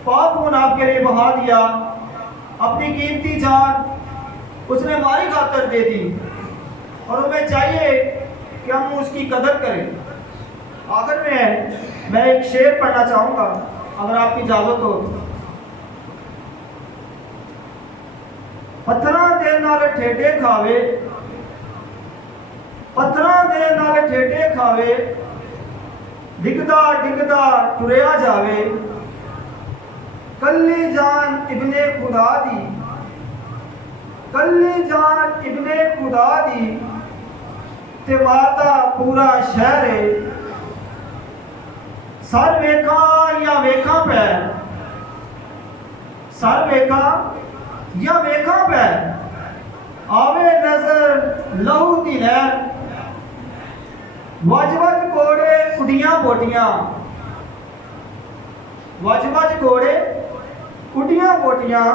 پاک خون آپ کے لیے بہا دیا، اپنی قیمتی جان اس نے ہماری خاطر دے دی، اور ہمیں چاہیے کہ ہم اس کی قدر کریں۔ آخر میں ایک شعر پڑھنا چاہوں گا اگر آپ کی اجازت ہو۔ پتھراں دے نال ٹھیڈے کھاوے، پتھراں دے نال ٹھیڈے کھاوے، ڈگدا ڈگدا ٹریا جاوے، کلی جان ابن خدا دی، کلی جان ابن خدا دی، تے وارتا پورا شہر سر ویکھاں یا ویکھاں پہ، سر ویکھاں یا ویکھاں پہ، آوے نظر لہو دی لہر، وج وج کوڑے اڈیاں بوٹیاں، وج وج کوڑے اڈیاں بوٹیاں،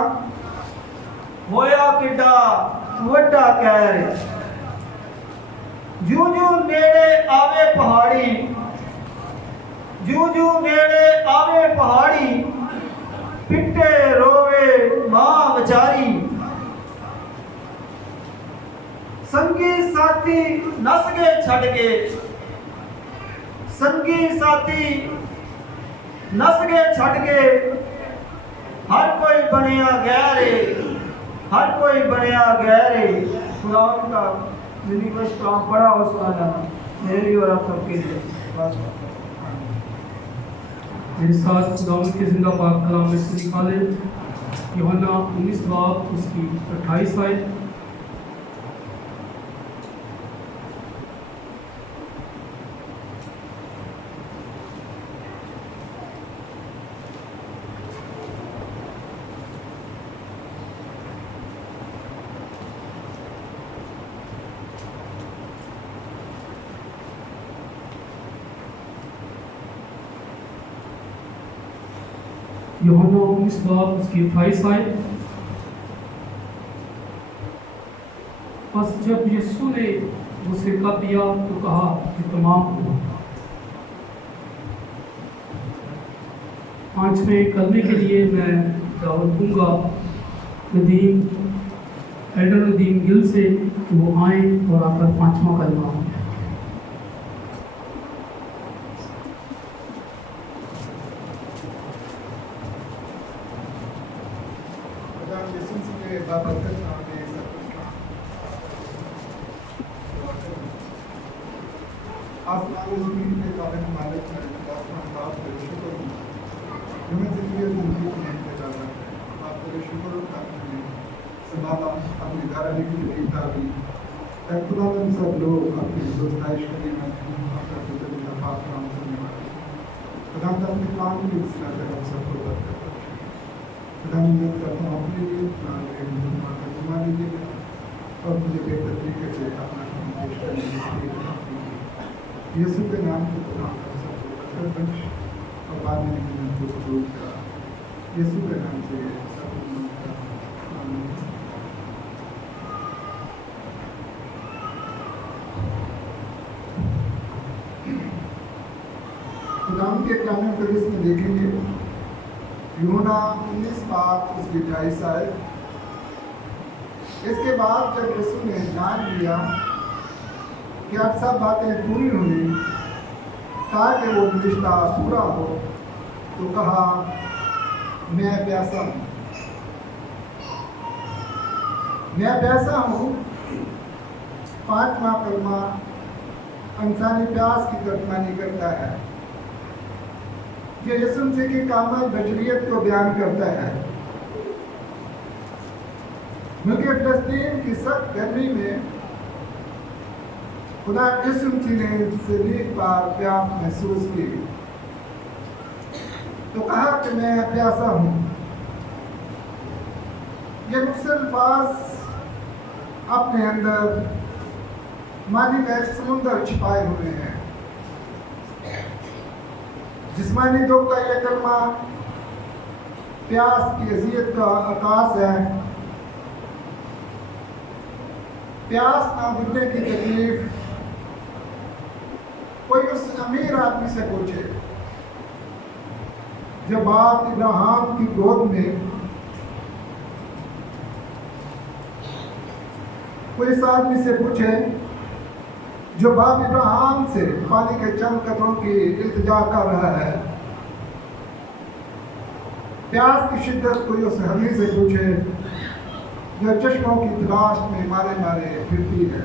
ہویا کڈا وڈا کہر، جو جو نیڑے آوے پہاڑی، جو جو نیڑے آوے پہاڑی، پٹے روے ماں بچاری، سنگی ساتھی نس گئے چھڑ کے، سنگی ساتھی نس گئے چھڑ کے، ہر کوئی بنیا غیرے، ہر کوئی بنیا غیرے۔ خدا ان کا یونیورس کلام پڑھا اور سنا میرے لیے اور آپ سب کے لیے بس میرے ساتھ خداوند کے زندہ پاک کلام میں سے نکالے یوحنا 19 باب اس کی 28 آیت۔ یوحنا 19 باب اس کی 28 آیت۔ بس جب یسوع نے وہ سرکہ پیا تو کہا کہ تمام ہوا۔ پانچویں کلمے کے لیے میں دعوت دوں گا ندیم ایلڈر ندیم گل سے کہ وہ آئیں اور آ کر پانچواں کلمہ ہوں۔ آپ کو زمین کے قابل مالک ہے، آپ کا شکر ہوں جو میں زندگی زندگی کو نہیں پہچانا ہے۔ آپ کا شکر ہوں کہ آپ نے سنبھالا اپنی ادارہ کی نئی تعلیم۔ اے خدا میں سب لوگ اپنی دوستائش کرنے میں آپ کا فکر کا پاک نام سننے والے خدا میں اپنے کام کی اصلاح کر ہم سب کو برکت بخشے۔ خدا میں میں کرتا ہوں اپنے لیے اپنا ترجمہ لیجیے گا اور مجھے بہتر طریقے سے اپنا کام پیش کرنے کے لیے یسوع کے نام کو قرآن کا سب کو برکت بخش اور بعد میں ان کو قبول کرا۔ یسوع کے نام سے سب کو منگتا آمین۔ خداوند کے کلام مقدس میں دیکھیں گے یوحنا 19 باب اس کی 28 آیت۔ اس کے بعد جب یسوع نے جان لیا کہ اب سب باتیں پوری ہوئی تاکہ وہ رشتہ پورا ہو تو کہا میں پیاسا ہوں، میں پیاسا ہوں۔ پانچواں کلمہ انسانی پیاس کی ترجمانی کرتا ہے، یہ یسوع مسیح کی کامل بشریت کو بیان کرتا ہے۔ ملک فلسطین کی سخت گرمی میں خدا یسوع مسیح نے صلیب پر پیاس محسوس کی تو کہا کہ میں پیاسا ہوں۔ یہ مختصر الفاظ اپنے اندر معنی کا ایک سمندر چھپائے ہوئے ہیں۔ جسمانی دکھ کا یہ کلمہ پیاس کی اذیت کا عکاس ہے۔ پیاس نہ بجھنے کی تکلیف کوئی اس امیر آدمی سے پوچھے جب آپ ابراہیم کی گود میں، کوئی اس آدمی سے پوچھے جو باپ ابراہیم سے پانی کے چند قطروں کی التجا کر رہا ہے۔ پیاس کی شدت کوئی اس ہرنی سے پوچھے جو چشموں کی تلاش میں مارے مارے پھرتی ہے۔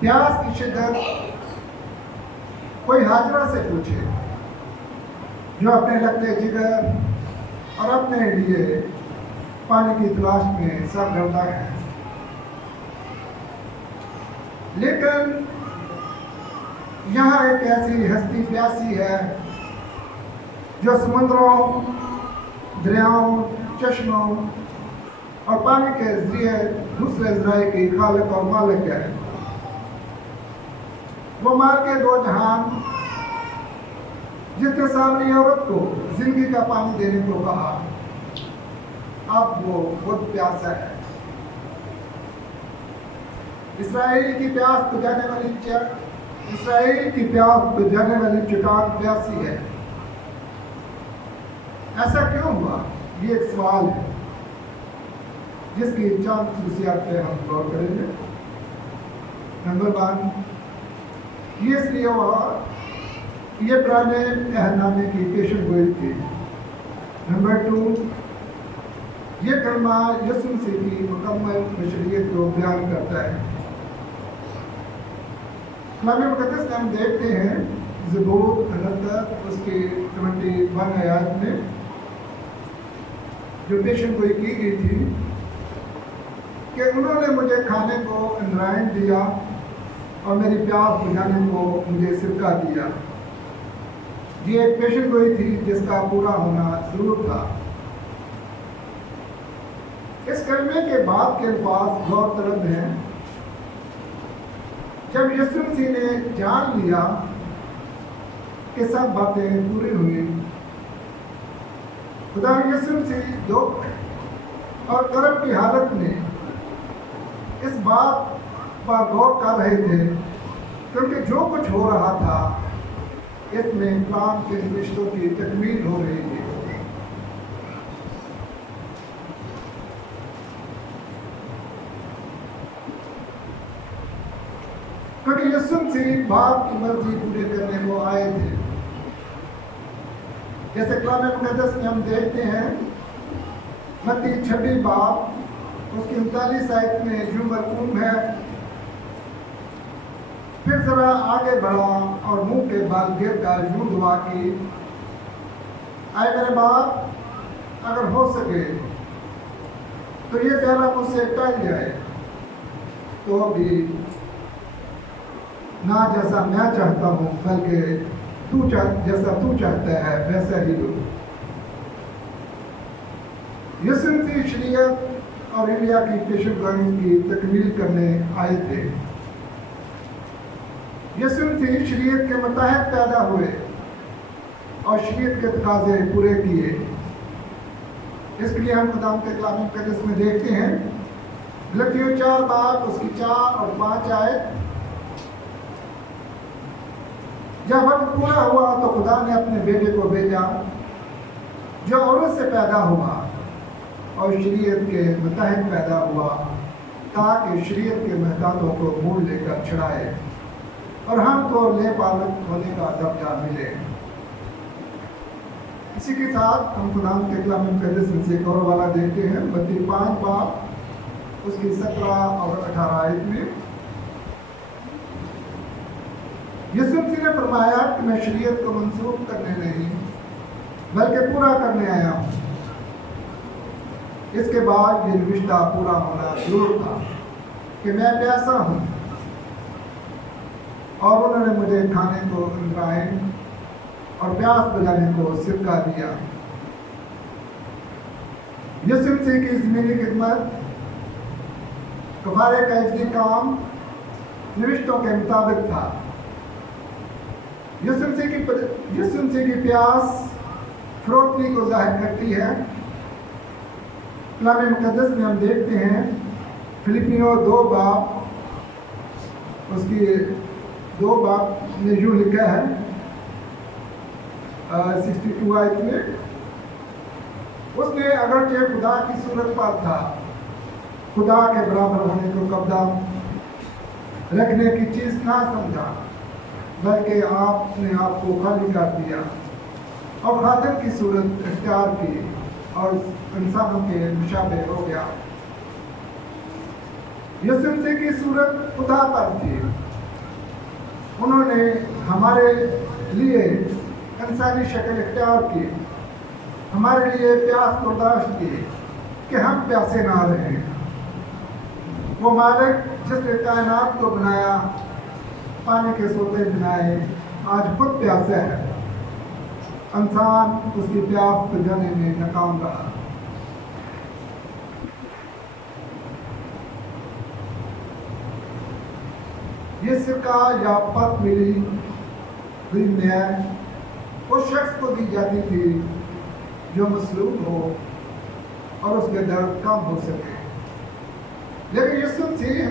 پیاس کی شدت کوئی ہاجرہ سے پوچھے جو اپنے لگتے جگر اور اپنے لیے پانی کی تلاش میں سرگردہ ہے۔ لیکن یہاں ایک ایسی ہستی پیاسی ہے جو سمندروں، دریاؤں، چشموں اور پانی کے ذریعے دوسرے ذرائع کی خالق اور مالک ہے۔ وہ مار کے دو جہان جس نے سامری عورت کو زندگی کا پانی دینے کو کہا، اب وہ خود پیاسا ہے۔ اسرائیل کی پیاس بجھانے والی چٹان پیاسی ہے۔ ایسا کیوں ہوا؟ یہ ایک سوال ہے جس کی چند خصوصیات پہ ہم غور کریں گے۔ نمبر 1، یہ اس لیے ہوا کہ یہ پرانے عہد نامے کی پیشن گوئی تھی۔ نمبر 2، یہ کلمہ یسوع مسیح کی مکمل بشریت کو بیان کرتا ہے۔ کلام مقدس میں ہم دیکھتے ہیں زبور 69 اس کی 21 آیات میں جو پیشن گوئی کی گئی تھی کہ انہوں نے مجھے کھانے کو اندرائن دیا اور میری پیاس بجھانے کو مجھے سرکہ دیا۔ یہ ایک پیشن گوئی تھی جس کا پورا ہونا ضرور تھا۔ اس کلمے کے بعد کے الفاظ غور طلب ہیں۔ جب یسوع مسیح نے جان لیا کہ سب باتیں پوری ہوئی، خدا یسوع مسیح دکھ اور کرب کی حالت میں اس بات پر غور کر رہے تھے کیونکہ جو کچھ ہو رہا تھا اس میں کلام کے رشتوں کی تکمیل ہو رہی تھی۔ کیونکہ یسوع مسیح باپ کی مرضی پوری کرنے کو آئے تھے۔ جیسے کلام مقدس میں ہم دیکھتے ہیں متی 26 باب اس کی 39 آیت میں یوں مرقوم ہے، پھر ذرا آگے بڑھا اور منہ کے بل گر کر یوں دعا کی، اے میرے باپ اگر ہو سکے تو یہ پیالہ مجھ سے ٹل جائے، تو بھی نہ جیسا میں چاہتا ہوں بلکہ جیسا تو چاہتا ہے ویسا ہی ہو۔ یسوع مسیح شریعت اور ایلیا کی پیشن گوئی کی تکمیل کرنے آئے تھے۔ یسوع مسیح شریعت کے متحد پیدا ہوئے اور شریعت کے تقاضے پورے کیے۔ اس کے لیے ہم خدا کے کلام مقدس میں دیکھتے ہیں غلطیوں 4 باب اس کی 4 اور 5 آیت، جب وقت پورا ہوا تو خدا نے اپنے بیٹے کو بھیجا جو عورت سے پیدا ہوا اور شریعت کے متحد پیدا ہوا تاکہ شریعت کے محتاطوں کو مول لے کر چھڑائے اور ہم کو لے پالک ہونے کا درجہ ملے۔ اسی کے ساتھ ہم خدا کے کلام مقدس میں سے ایک اور والا دیکھتے ہیں متی 5 باب اس کی 17 اور 18 آیت میں یسوع مسیح نے فرمایا کہ میں شریعت کو منسوخ کرنے نہیں بلکہ پورا کرنے آیا ہوں۔ اس کے بعد یہ رشتہ پورا ہونا ضرور تھا کہ میں پیاسا ہوں اور انہوں نے مجھے کھانے کو اندرائن اور پیاس بجھانے کو سرکہ دیا۔ یسوع مسیح کی زمینی خدمت کفارے کا اجلی کام نوشتوں کے مطابق تھا۔ یسوع مسیح کی پیاس فروتنی کو ظاہر کرتی ہے۔ کلام مقدس میں ہم دیکھتے ہیں فلپیوں 2 باب اس کی 2 باب میں یوں لکھا ہے 62 آیت میں، اس نے اگرچہ خدا کی صورت پر تھا خدا کے برابر ہونے کو قبضہ رکھنے کی چیز نہ سمجھا بلکہ آپ نے آپ کو خالی کر دیا اور خادم کی صورت اختیار کی اور انسانوں کے مشابہ ہو گیا۔ یسوع مسیح کی صورت خدا پر تھی، انہوں نے ہمارے لیے انسانی شکل اختیار کی، ہمارے لیے پیاس برداشت کی کہ ہم پیاسے نہ رہیں۔ وہ مالک جس نے کائنات کو بنایا، پانی کے سوتے بنائے، آج خود پیاسا ہے۔ انسان اس کی پیاس بجھانے میں ناکام رہا۔ یہ سرکہ یا پت ملی ہوئی میں اس شخص کو دی جاتی تھی جو مصلوب ہو اور اس کے درد کم ہو سکے، لیکن یسوع مسیح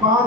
5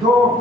2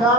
4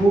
2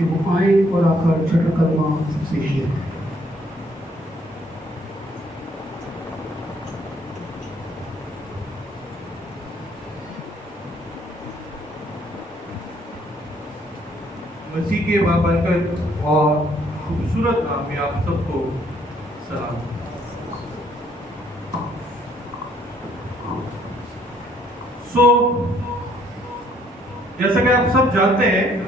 کہ وہ آئیں اور آ کر چھٹا کلمہ سیکھیں۔ مسیح کے بابرکت اور خوبصورت نام میں آپ سب کو سلام۔ جیسا کہ آپ سب جانتے ہیں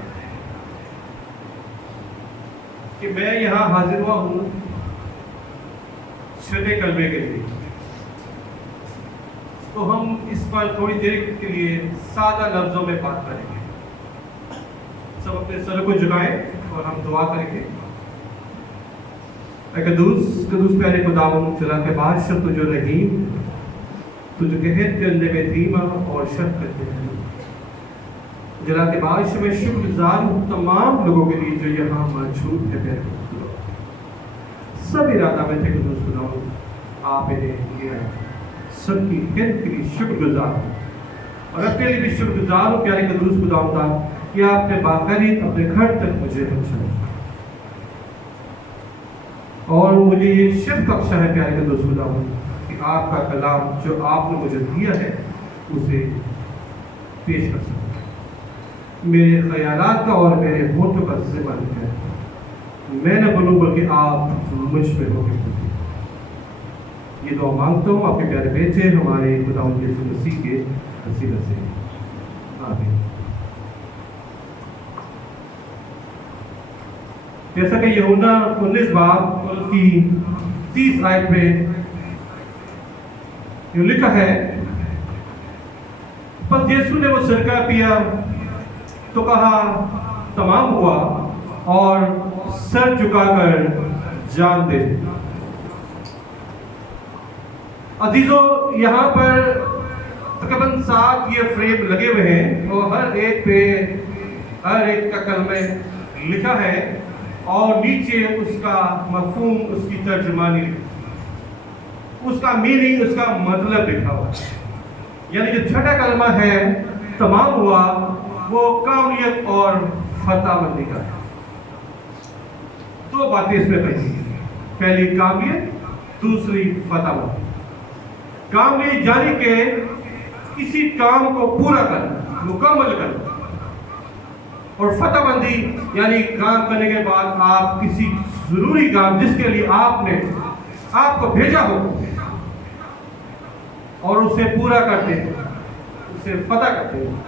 کہ میں یہاں حاضر ہوا ہوں چھٹے کلمے کے لیے، تو ہم اس پر تھوڑی دیر کے لیے سادہ لفظوں میں بات کریں گے۔ سب اپنے سر کو جھکائیں اور ہم دعا کریں گے۔ اے قدوس پیارے خداوند چلا کے بادشاہ تو جو رحیم، تو جو قحط کے اندر میں دھیما اور شفقت ہے، جلا کے بادشاہ میں شکر گزار ہوں تمام لوگوں کے لیے جو یہاں موجود ہے۔ سب ارادہ میں تھے قدوس خداوند آپ انہیں لیا ہے، سب کی خدمت کے لیے شکر گزار ہوں، اور اپنے لیے بھی شکر گزار ہوں پیارے قدوس خداوند کہ آپ نے باقاعدہ اپنے گھر تک مجھے پہنچایا اور مجھے یہ شرف بخشا ہے پیارے قدوس خداوند کہ آپ کا کلام جو آپ نے مجھے دیا ہے اسے پیش کر سکوں۔ میرے خیالات کا اور میرے ہونٹوں کا ذمہ ہے، میں نہ بنوں بلکہ آپ مجھ پہ ہو کے یہ دعا مانگتا ہوں آپ کے پیارے بیٹے ہمارے خداوند یسوع مسیح کے وسیلے سے، آمین۔ جیسا کہ یوحنا 19 باب اور اس کی 30 آیت میں یہ لکھا ہے، پس یسوع نے وہ سرکہ پیا تو کہا تمام ہوا، اور سر جھکا کر جان دے۔ عزیزو، یہاں پر تقریباً 7 یہ فریم لگے ہوئے ہیں اور ہر ایک پہ ہر ایک کا کلمہ لکھا ہے اور نیچے اس کا مفہوم، اس کی ترجمانی، اس کا میننگ، اس کا مطلب لکھا ہوا ہے۔ یعنی جو چھٹا کلمہ ہے تمام ہوا، وہ کاملیت اور فتح مندی کا ہے۔ 2 باتیں اس میں کہی ہیں، پہلی کاملیت، دوسری فتح مندی۔ کاملیت یعنی کہ کسی کام کو پورا کرنا، مکمل کرنا، اور فتح مندی یعنی کام کرنے کے بعد آپ کسی ضروری کام جس کے لیے آپ کو بھیجا ہو اور اسے پورا کرتے ہیں، اسے فتح کرتے ہیں۔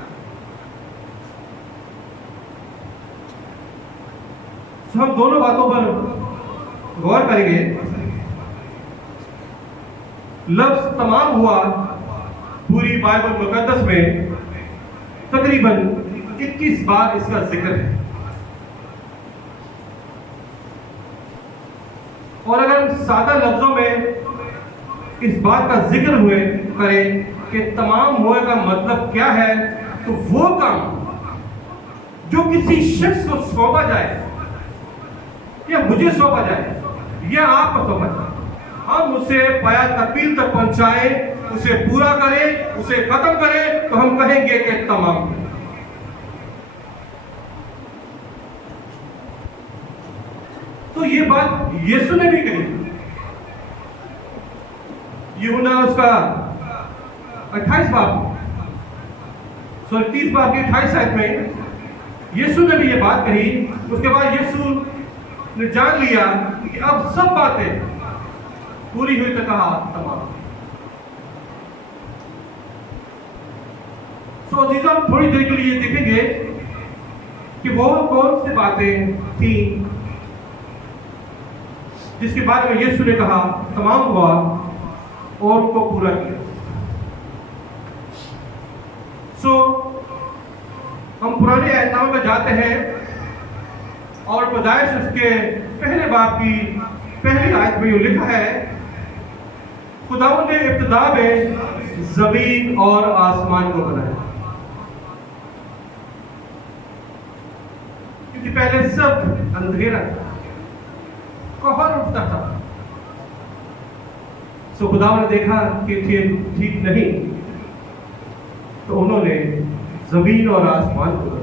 ہم دونوں باتوں پر غور کریں گے۔ لفظ تمام ہوا پوری بائبل مقدس میں تقریباً 21 بار اس کا ذکر ہے، اور اگر ہم سادہ لفظوں میں اس بات کا ذکر کریں کہ تمام ہوئے کا مطلب کیا ہے، تو وہ کام جو کسی شخص کو سونپا جائے یا مجھے سونپا جائے یا آپ کو سونپا جائے، ہم اسے پایا تکمیل تک پہنچائیں، اسے پورا کریں، اسے ختم کریں، تو ہم کہیں گے کہ تمام۔ تو یہ بات یسوع نے بھی کہی۔ یوحنا اس کا 28 باب 30 باب کی 28 آیت میں یسوع نے بھی یہ بات کہی۔ اس کے بعد یسوع نے جان لیا کہ اب سب باتیں پوری ہوئی، تو کہا تمام۔ عزیزاں، ہم تھوڑی دیر کے لیے دیکھیں گے کہ وہ کون سی باتیں تھیں جس کے بارے میں یسوع نے کہا تمام ہوا اور ان کو پورا کیا۔ ہم پرانے عہد نامے میں جاتے ہیں اور پیدائش اس کے پہلے باب کی پہلی آیت میں یہ لکھا ہے، خداوند نے ابتدا میں زمین اور آسمان کو بنایا، کیونکہ پہلے سب اندھیرا تھا، قہر اٹھتا تھا۔ خداوند نے دیکھا کہ ٹھیک نہیں، تو انہوں نے زمین اور آسمان کو بنایا۔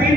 3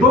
2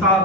7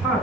7।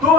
2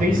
23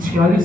46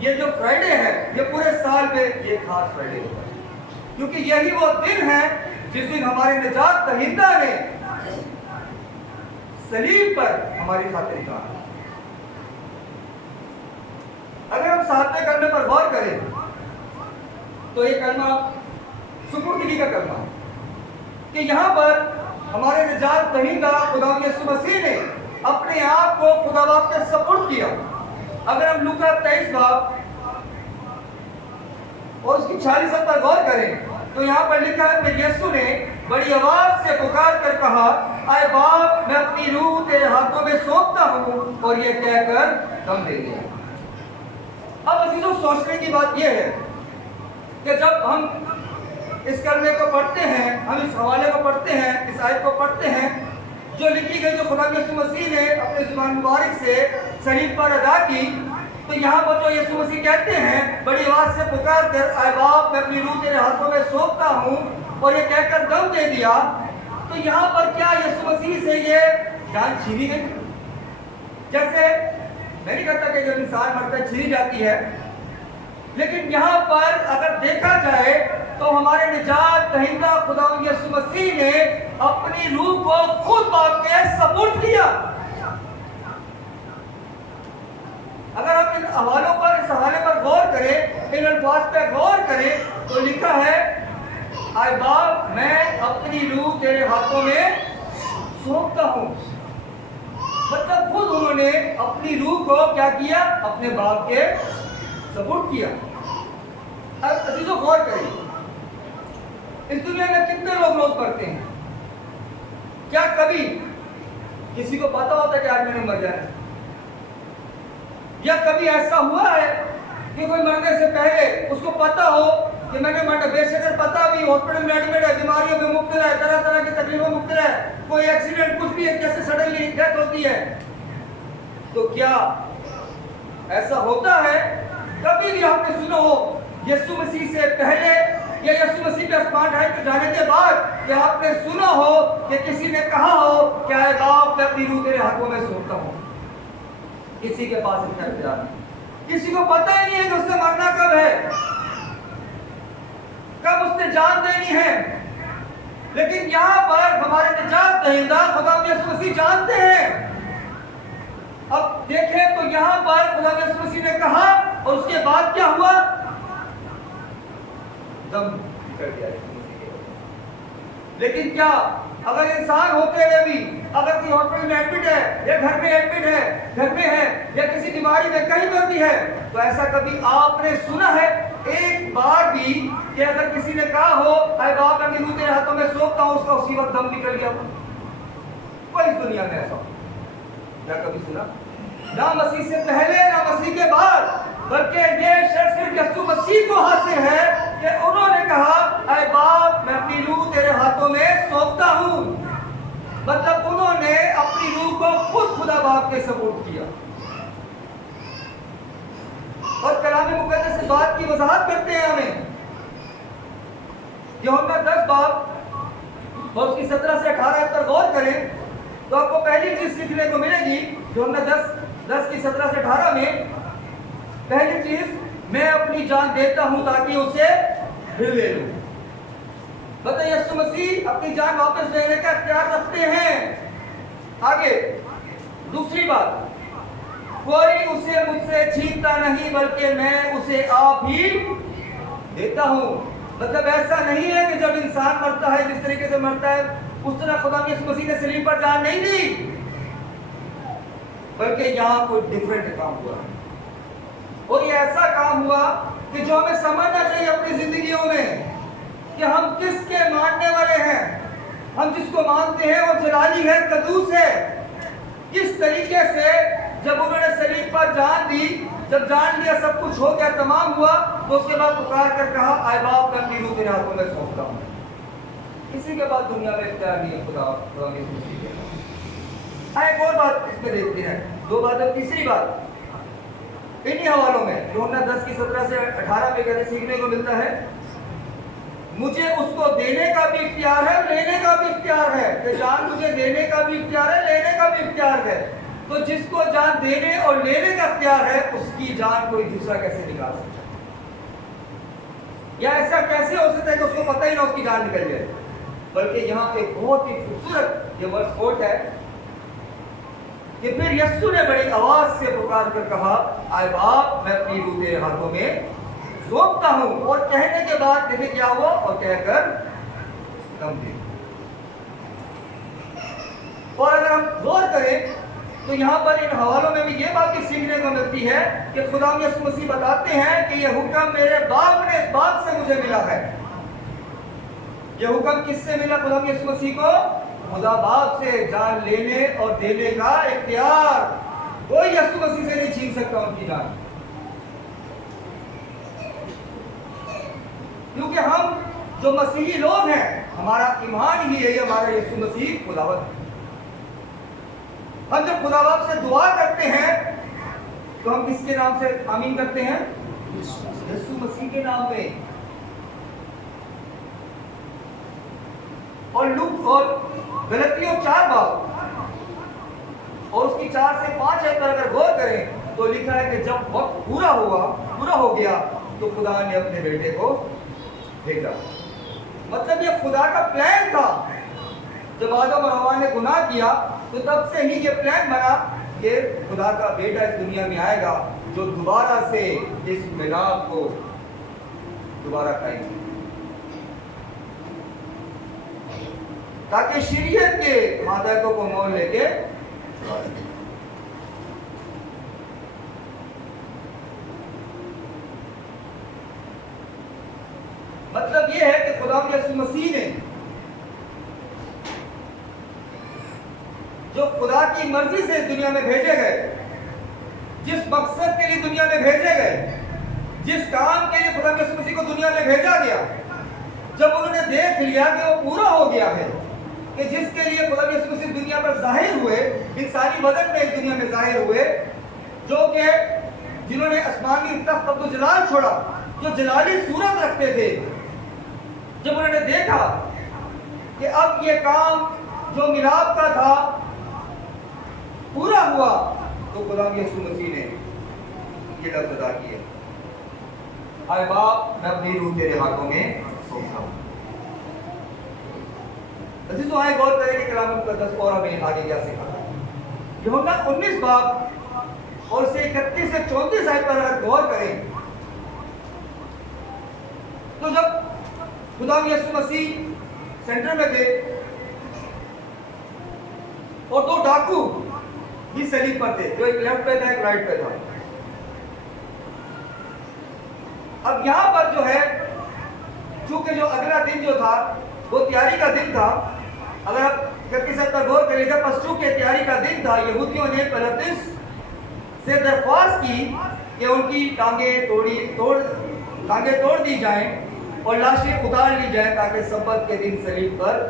یہ جو فرائیڈے ہے یہ پورے سال میں یہ خاص فرائیڈے ہوتا ہے، کیونکہ یہی وہ دن ہے جس دن ہمارے نجات دہندہ نے صلیب پر ہماری خاطر کہا۔ اگر ہم ساتویں کلمے پر غور کریں تو یہ کلمہ سپردگی کا کلمہ ہے کہ یہاں پر ہمارے نجات دہندہ خدا یسوع مسیح نے اپنے آپ کو خدا باپ کے سپرد کیا۔ اگر ہم لوکا 23 باب اور اس کی 46 پر غور کریں تو یہاں پر لکھا ہے کہ یسوع نے بڑی آواز سے پکار کر کہا، اے باپ میں اپنی روح تیرے ہاتھوں میں سونپتا ہوں، اور یہ کہہ کر دم دے دیا۔ اب عزیزوں سوچنے کی بات یہ ہے کہ جب ہم اس کلمے کو پڑھتے ہیں، ہم اس حوالے کو پڑھتے ہیں، اس آیت کو پڑھتے ہیں جو لکھی گئی، جو خدا یسوع مسیح نے اپنے زبان مبارک سے صلیب پر ادا کی، تو یہاں پر جو یسوع مسیح کہتے ہیں بڑی آواز سے پکار کر، اے باپ میں اپنی روح تیرے ہاتھوں میں سونپتا ہوں، اور یہ کہہ کر دم دے دیا، تو یہاں پر کیا یسوع مسیح سے یہ جان چھینی گئی؟ جیسے میں نہیں کہتا کہ جب انسان مرتا ہے چھینی جاتی ہے، لیکن یہاں پر اگر دیکھا جائے تو ہمارے نجات دہندہ خدا یسوع مسیح نے اپنی روح کو خود باپ کے سپرد کیا۔ اگر آپ ان حوالوں پر، اس حوالے پر غور کریں، ان الفاظ پہ غور کریں تو لکھا ہے، اے باپ میں اپنی روح تیرے ہاتھوں میں سونپتا ہوں۔ مطلب خود انہوں نے اپنی روح کو کیا کیا؟ اپنے باپ کے سپرد کیا۔ اب عزیزوں غور کریں، اس دنیا میں کتنے لوگ روز پڑھتے ہیں؟ کیا کبھی کسی کو پتا ہوتا ہے کہ آج میں نے مر جانا ہے؟ یا کبھی ایسا ہوا ہے کہ کوئی مرنے سے پہلے اس کو پتا ہو کہ میں نے مرنا؟ بے شکر پتا بھی، ہاسپٹل میں ایڈمٹ ہے، بیماریوں میں مبتلا ہے، طرح طرح کی تکلیفوں میں مبتلا ہے، کوئی ایکسیڈنٹ کچھ بھی ہے، جیسے سڈنلی ڈیتھ ہوتی ہے، تو کیا ایسا ہوتا ہے؟ کبھی بھی آپ نے سنا ہو یسوع مسیح سے پہلے یا یسوع مسیح پہ آسمان ڈھائی کے جانے کے بعد کہ آپ نے سنا ہو کہ کسی نے کہا ہو کہ اے باپ میں اپنی روح تیرے ہاتھوں میں سونپتا ہوں؟ کسی کے پاس اتنا اختیار نہیں، کسی کو پتہ ہی نہیں ہے کہ اس نے مرنا کب ہے، کب اس نے جان دینی ہے۔ لیکن یہاں پر ہمارے نجات دہندہ خدا یسوع مسیح جانتے ہیں۔ اب دیکھیں تو یہاں پر خدا یسوع مسیح نے کہا اور اس کے بعد کیا ہوا؟ دم نکل گیا یسوع مسیح کے۔ لیکن کیا اگر انسان ہوتے ہوئے بھی اگر کوئی ہاسپٹل میں ایڈمٹ ہے یا گھر میں ایڈمٹ ہے، گھر میں ہے یا کسی بیماری میں کہیں پر بھی ہے، تو ایسا کبھی آپ نے سنا ہے ایک بار بھی کہ اگر کسی نے کہا ہو اے باپ میں اپنی روح تیرے ہاتھوں میں سونپتا ہوں، اس کا اسی وقت دم نکل گیا؟ کوئی اس دنیا میں ایسا کیا کبھی سنا؟ نہ مسیح سے پہلے نہ مسیح کے بعد، بلکہ یہ شرط صرف یسوع مسیح کو حاصل ہے کہ انہوں نے کہا اے باپ میں اپنی روح تیرے ہاتھوں میں سونپتا ہوں۔ مطلب انہوں نے اپنی روح کو خود خدا باپ کے سپرد کیا۔ اور کلام مقدس اس بات کی وضاحت کرتے ہیں ہمیں، یوحنا 10 باب اور اس کی 17 سے 18 پر غور کریں تو آپ کو پہلی چیز سیکھنے کو ملے گی۔ یوحنا 10 کی 17 سے 18 میں پہلی چیز، میں اپنی جان دیتا ہوں تاکہ اسے پھر لے لوں۔ بتائیے یسوع مسیح اپنی جان واپس لینے کا اختیار رکھتے ہیں۔ آگے دوسری بات، کوئی اسے مجھ سے چھینتا نہیں بلکہ میں اسے آپ ہی دیتا ہوں۔ مطلب ایسا نہیں ہے کہ جب انسان مرتا ہے جس طریقے سے مرتا ہے اس طرح خدا یسوع مسیح نے صلیب پر جان نہیں دی، بلکہ یہاں کوئی ڈیفرنٹ کام ہوا ہے، اور یہ ایسا کام ہوا کہ جو ہمیں سمجھنا چاہیے اپنی زندگیوں میں کہ ہم کس کے ماننے والے ہیں۔ ہم جس کو مانتے ہیں وہ جلالی ہے، قدوس ہے۔ کس طریقے سے جب انہوں نے صلیب پر جان دی، جب جان لیا سب کچھ ہو گیا، تمام ہوا، تو اس کے بعد پکار کر کہا اے باپ میں اپنی روح تیرے ہاتھوں میں سونپتا ہوں۔ کسی کے بعد دنیا میں اختیار نہیں ہے خدا یسوع مسیح کے۔ ایک اور بات اس میں دیکھتے ہیں، دو باتیں، تیسری بات انہی حوالوں میں یوحنا 10 کی 17 سے 18 میں کہتے سیکھنے کو ملتا ہے، مجھے اس کو دینے کا بھی اختیار ہے، لینے کا بھی اختیار ہے، کہ جان مجھے دینے کا بھی اختیار ہے، لینے کا بھی اختیار ہے۔ تو جس کو جان دینے اور لینے کا اختیار ہے اس کی جان کوئی دوسرا کیسے نکال سکتا ہے؟ یا ایسا کیسے ہو سکتا ہے کہ اس کو پتہ ہی نہ اس کی جان نکل جائے؟ بلکہ یہاں پہ بہت ہی خوبصورت یہ ورس کوٹ ہے کہ پھر یسوع نے بڑی آواز سے پکار کر کہا آئے باپ میں اپنی روح تیرے ہاتھوں میں سونپتا ہوں، اور کہنے کے بعد دیکھیں کیا ہوا، اور کہہ کر دم دے۔ اور اگر ہم غور کریں تو یہاں پر ان حوالوں میں بھی یہ بات کی سیکھنے کو ملتی ہے کہ خدا یسوع مسیح بتاتے ہیں کہ یہ حکم میرے باپ نے اس بات سے مجھے ملا ہے۔ یہ حکم کس سے ملا خدا یسوع مسیح کو؟ خدا باپ سے جان لینے اور دینے کا اختیار کوئی یسوع مسیح سے نہیں چھین سکتا ان کی جان، کیونکہ ہم جو مسیحی لوگ ہیں ہمارا ایمان ہی ہے یہ ہمارا یسوع مسیح خداوند ہے۔ ہم جب خدا باپ سے دعا کرتے ہیں تو ہم کس کے نام سے آمین کرتے ہیں؟ یسوع مسیح کے نام میں۔ اور لوک اور غلطیوں 4 باب اور اس کی 4 سے 5 آیت پر اگر غور کریں تو لکھا ہے کہ جب وقت پورا ہو گیا تو خدا نے اپنے بیٹے کو بھیجا۔ مطلب یہ خدا کا پلان تھا۔ جب آدم اور حوا نے گناہ کیا تو تب سے ہی یہ پلان بنا کہ خدا کا بیٹا اس دنیا میں آئے گا جو دوبارہ سے اس میلاد کو دوبارہ قائم کرے، تاکہ شریعت کے ماتحتوں کو مول لے کے مطلب یہ ہے کہ خدا یسوع مسیح نے جو خدا کی مرضی سے اس دنیا میں بھیجے گئے، جس مقصد کے لیے دنیا میں بھیجے گئے، جس کام کے لیے خدا یسوع مسیح کو دنیا میں بھیجا گیا، جب انہوں نے دیکھ لیا کہ وہ پورا ہو گیا ہے، کہ جس کے لیے خدا یسوع مسیح دنیا پر ظاہر ہوئے، انسانی بدن میں اس دنیا میں ظاہر ہوئے، جو کہ جنہوں نے آسمانی تخت عبد الجلال چھوڑا، جو جلالی صورت رکھتے تھے، جب انہوں نے دیکھا کہ اب یہ کام جو میلاد کا تھا پورا ہوا، تو خدا یسوع مسیح نے یہ لفظ ادا کیا، اے باپ میں اپنی روح تیرے ہاتھوں میں سونپتا ہوں۔ عزیزو آئے غور کریں کہ کلام مقدس اور ہمیں آگے کیا سکھاتا ہے۔ یوحنا 19 باب اور سے 31 سے 34 آیت پر اگر غور کریں تو جب خدا یسوع مسیح سینٹر میں تھے اور 2 ڈاکو بھی صلیب پر تھے، جو ایک لیفٹ پہ تھا ایک رائٹ پہ تھا۔ اب یہاں پر جو ہے چونکہ جو اگلا دن جو تھا وہ تیاری کا دن تھا، اگر آپ 31 پر غور کریں گے، پس چونکہ تیاری کا دن تھا یہودیوں نے پلاتس سے درخواست کی کہ ان کی ٹانگیں توڑ دی جائیں اور لاشیں اتار لی جائیں تاکہ سبت کے دن صلیب پر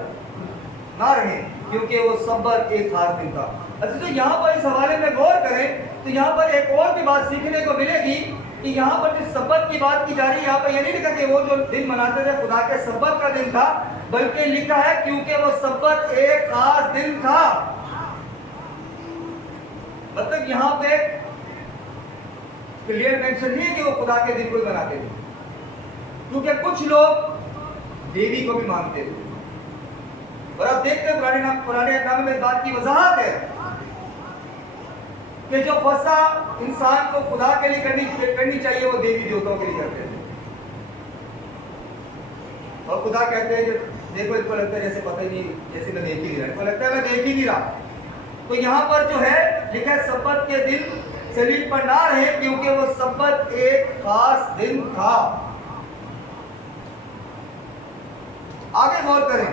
نہ رہیں، کیونکہ وہ سبت ایک خاص دن تھا۔ اچھا یہاں پر اس حوالے میں غور کریں تو یہاں پر ایک اور بھی بات سیکھنے کو ملے گی کہ یہاں پر جس سبت کی بات کی جا رہی ہے، یہاں پر یہ نہیں لکھا کہ وہ جو دن مناتے تھے خدا کے سبت کا دن تھا، بلکہ لکھا ہے کیونکہ وہ سبت ایک خاص دن تھا۔ مطلب یہاں پہ کلیئر مینشن نہیں ہے کہ وہ خدا کے دن کو مناتے تھے، کیونکہ کچھ لوگ دیوی کو بھی مانتے تھے، اور آپ دیکھتے ہیں پرانے نامے میں اس بات کی وضاحت ہے کہ جو فسا انسان کو خدا کے لیے کرنی چاہیے وہ دیوی دیوتاؤں کے لیے کرتے تھے، اور خدا کہتے ہیں کہ دیکھو اس کو لگتا ہے جیسے پتہ ہی نہیں، جیسے میں دیکھ ہی نہیں رہا، اس کو لگتا ہے میں دیکھ ہی نہیں رہا۔ تو یہاں پر جو ہے لکھا ہے سبت کے دن صلیب پر نہ رہے کیونکہ وہ سبت ایک خاص دن تھا۔ آگے غور کریں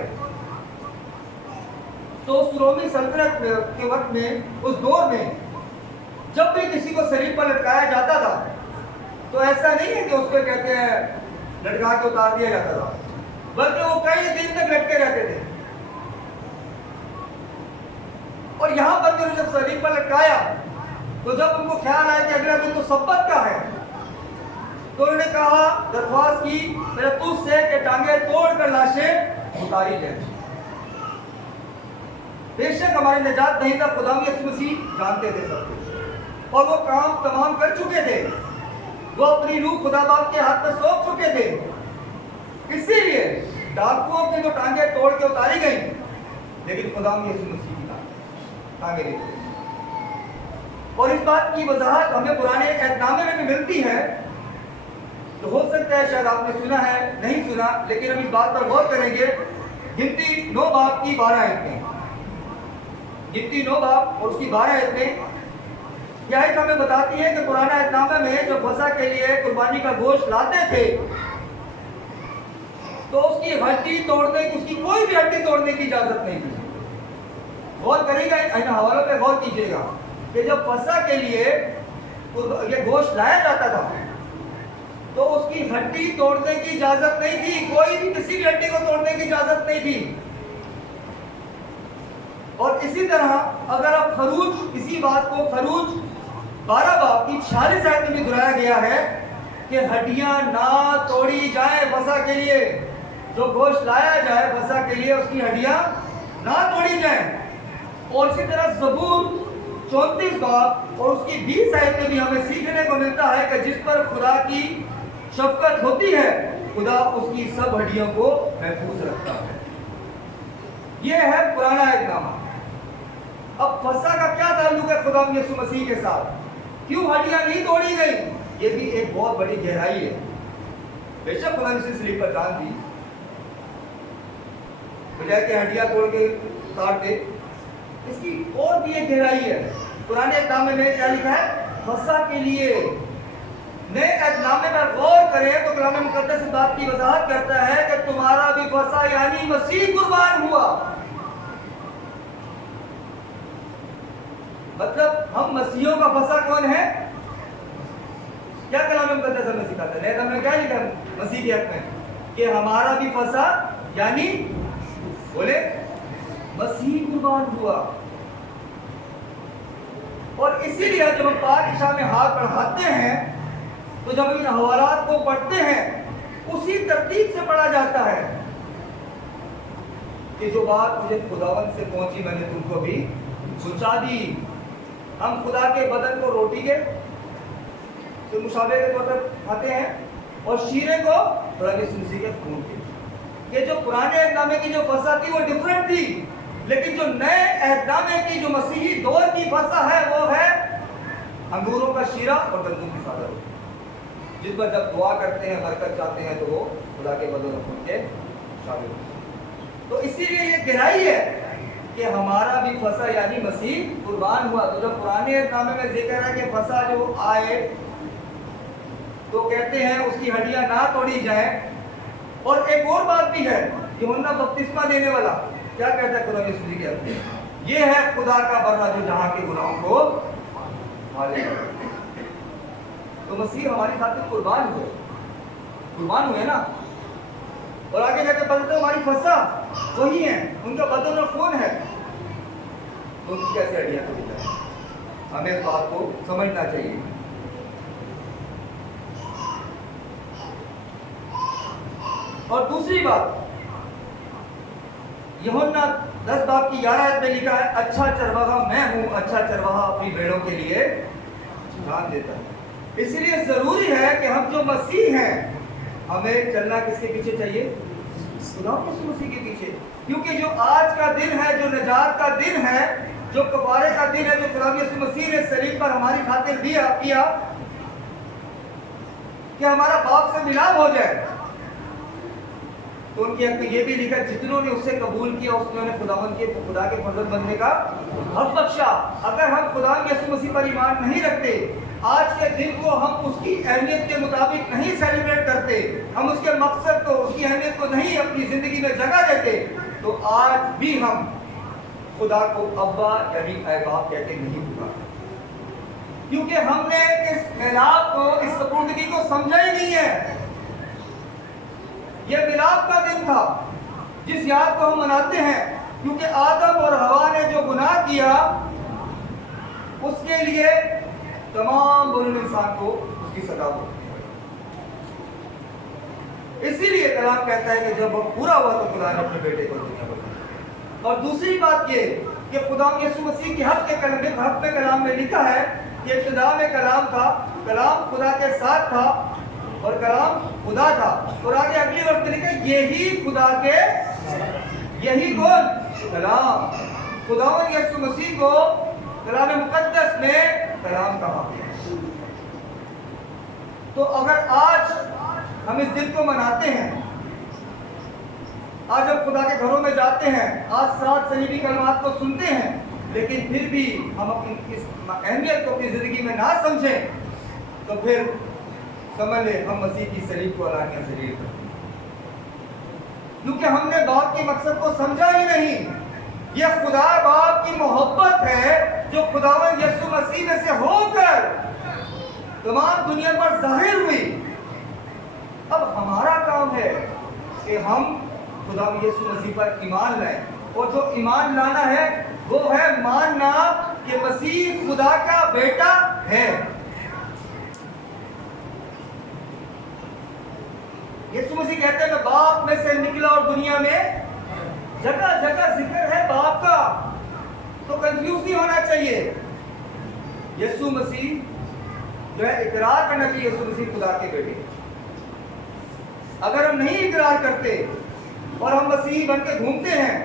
تو اس رومی سلطنت کے وقت میں، اس دور میں جب بھی کسی کو صلیب پر لٹکایا جاتا تھا تو ایسا نہیں ہے کہ اس کو کہتے ہیں لٹکا کے اتار دیا جاتا تھا، بلکہ وہ کئی دن تک لٹکے رہتے تھے۔ اور یہاں پر بھی جب صلیب پر لٹکایا تو جب ان کو خیال آیا کہ اگلا دن تو سبت کا ہے تو انہوں نے کہا، درخواست کی پلاتس سے کہ ٹانگیں توڑ کر لاشیں اتاری جائیں۔ بے شک ہمارے نجات دہندہ خدا یسوع مسیح جانتے تھے سب کچھ، اور وہ کام تمام کر چکے تھے، وہ اپنی روح خدا باپ کے ہاتھ میں سونپ چکے تھے۔ اسی لیے ڈاکوؤں کی جو ٹانگیں توڑ کے اتاری گئی، لیکن خدا یسوع مسیح کی ٹانگیں نہیں توڑی۔ اور اس بات کی وضاحت ہمیں پرانے عہد نامے میں بھی ملتی ہے، تو ہو سکتا ہے شاید آپ نے سنا ہے، نہیں سنا، لیکن ہم اس بات پر غور کریں گے۔ گنتی 9 باب کی 12 آیتیں، گنتی 9 باب اور اس کی 12 آیتیں، یہ آیت ہمیں بتاتی ہے کہ پرانا عہد نامے میں جو فسح کے لیے قربانی کا گوشت لاتے تھے تو اس کی ہڈی توڑنے کی، اس کی کوئی بھی ہڈی توڑنے کی اجازت نہیں تھی۔ غور کرے گا، ان حوالوں پہ غور کیجیے گا کہ جب فسح کے لیے یہ گوشت لایا جاتا تھا تو اس کی ہڈی توڑنے کی اجازت نہیں تھی، کوئی بھی کسی بھی ہڈی کو توڑنے کی اجازت نہیں تھی۔ اور اسی طرح اگر آپ خروج، اسی بات کو خروج 12 باب کی 46 آیت میں بھی دہرایا گیا ہے کہ ہڈیاں نہ توڑی جائیں فسح کے لیے، جو گوشت لایا جائے فسح کے لیے اس کی ہڈیاں نہ توڑی جائیں۔ اور اسی طرح زبور 34 باب اور اس کی 20 آیت میں بھی ہمیں سیکھنے کو ملتا ہے کہ جس پر خدا کی شفقت ہوتی ہے خدا اس کی سب ہڈیوں کو محفوظ رکھتا ہے۔ یہ ہے پرانا عہد نامہ۔ اب فسح کا کیا تعلق ہے خدا یسوع مسیح کے ساتھ؟ کیوں ہڈیاں نہیں توڑی گئی؟ یہ بھی ایک بہت بڑی گہرائی ہے۔ بے شک خدا نے صلیب پر جان دی، بجائے کہ ہڈیاں توڑ کے اتار دے۔ اس کی اور بھی ایک گہرائی ہے۔ پرانے عہد نامے میں کیا لکھا ہے؟ فسح کے لیے۔ نئے عہد نامے میں غور کریں تو کلام مقدس اس بات کی وضاحت کرتا ہے کہ تمہارا بھی فسح یعنی مسیح قربان ہوا۔ مطلب ہم مسیحوں کا فسح کون ہے؟ کیا کلام مقدس ہمیں سکھاتا ہے؟ نئے عہد نامے میں کیا لکھا ہے مسیح کے حق میں؟ کہ ہمارا بھی فسح یعنی بولے مسیح قربان ہوا۔ اور اسی لیے جب ہم پاک عشاء میں ہاتھ بڑھاتے ہیں تو جب ان حوالات کو پڑھتے ہیں اسی ترتیب سے پڑھا جاتا ہے کہ جو بات مجھے خداوند سے پہنچی میں نے تم کو بھی پہنچا دی۔ ہم خدا کے بدن کو روٹی کے تو مشابہ کے طور پر کھاتے ہیں اور شیرے کو خدا کے مسیح کے خون کے۔ یہ جو پرانے عہد نامے کی جو فسح تھی وہ ڈیفرنٹ تھی، لیکن جو نئے عہد نامے کی جو مسیحی دور کی فسح ہے وہ ہے انگوروں کا شیرہ اور گندم کی سادہ روٹی، جس پر جب دعا کرتے ہیں برکت چاہتے ہیں تو وہ خدا کے بدن و خون کے شامل ہوتے ہیں۔ تو اسی لیے یہ گہرائی ہے کہ ہمارا بھی فسح یعنی مسیح قربان ہوا۔ تو جب پرانے عہد نامے میں ذکر ہے کہ فسح جو آئے تو کہتے ہیں اس کی ہڈیاں نہ توڑی جائیں۔ اور ایک اور بات بھی ہے، یوحنا بپتسمہ دینے والا کیا کہتا ہے خدا یسوع کے حق میں؟ یہ ہے خدا کا بندہ جو جہاں کے گناہوں کو مالے گا۔ تو مسیح ہماری خاطر قربان ہوئے نا، اور آگے جا کے بتاتے ہماری فسح وہی ہیں، ان کا بدن اور خون ہے، تو ان کی کیسے ہڈیاں توڑی جائیں؟ ہمیں اس بات کو سمجھنا چاہیے۔ اور دوسری بات، یوحنا 10 باب کی 11 آیت میں لکھا ہے اچھا چرواہا میں ہوں، اچھا چرواہا اپنی بھیڑوں کے لیے جان دیتا ہے۔ اسی لیے ضروری ہے کہ ہم جو مسیح ہیں ہمیں چلنا کس کے پیچھے چاہیے؟ خدا یسوع مسیح کے پیچھے، کیونکہ جو آج کا دن ہے، جو نجات کا دن ہے، جو کفارے کا دن ہے، جو خدا یسوع مسیح نے صلیب پر ہماری خاطر دیا کیا کہ ہمارا باپ سے ملاب ہو جائے، تو ان کے حق میں یہ بھی لکھا جتنوں نے اسے قبول کیا اس نے خدا کے فرزند بننے کا حق بخشا۔ اگر ہم خدا یسوع مسیح پر ایمان نہیں رکھتے، آج کے دن کو ہم اس کی اہمیت کے مطابق نہیں سیلیبریٹ کرتے، ہم اس کے مقصد کو، اس کی اہمیت کو نہیں اپنی زندگی میں جگہ دیتے، تو آج بھی ہم خدا کو ابا یعنی اے باپ کہتے نہیں ہوگا، کیونکہ ہم نے اس ملاپ کو، اس سپردگی کو سمجھا ہی نہیں ہے۔ یہ ملاپ کا دن تھا جس یاد کو ہم مناتے ہیں، کیونکہ آدم اور حوا نے جو گناہ کیا اس کے لیے تمام بنی انسان کو اس کی سزا ہوتی ہے۔ اسی لیے کلام کہتا ہے کہ جب وہ پورا ہوا تو خدا نے اپنے بیٹے کو دنیا کو دیا۔ اور دوسری بات یہ کہ خدا یسوع مسیح کے حق میں کلام میں لکھا ہے کہ ابتدا میں کلام تھا، کلام خدا کے ساتھ تھا اور کلام خدا تھا، اور آگے اگلی وقت میں لکھا یہی خدا کے، یہی کون؟ کلام۔ خداوند یسوع مسیح کو کلام مقدس میں کلام کہا گیا۔ تو اگر آج ہم اس دن کو مناتے ہیں، آج ہم خدا کے گھروں میں جاتے ہیں، آج 7 صلیبی کلمات کو سنتے ہیں، لیکن پھر بھی ہم اپنی اس اہمیت کو اپنی زندگی میں نہ سمجھیں، تو پھر سمجھ لیں ہم مسیح کی صلیب کو علانیہ ذلیل کرتے ہیں، کیونکہ ہم نے باپ کے مقصد کو سمجھا ہی نہیں۔ یہ خدا باپ کی محبت ہے جو خداوند یسوع مسیح میں سے ہو کر تمام دنیا پر ظاہر ہوئی۔ اب ہمارا کام ہے کہ ہم خداوند یسوع مسیح پر ایمان لائیں، اور جو ایمان لانا ہے وہ ہے ماننا کہ مسیح خدا کا بیٹا ہے۔ یسوع مسیح کہتے ہیں میں باپ میں سے نکلا اور دنیا میں جگہ جگہ ذکر ہے باپ کا، تو کنفیوز نہیں ہونا چاہیے۔ یسوع مسیح جو ہے اقرار کرنا چاہیے یسوع مسیح خدا کے بیٹے۔ اگر ہم نہیں اقرار کرتے اور ہم مسیحی بن کے گھومتے ہیں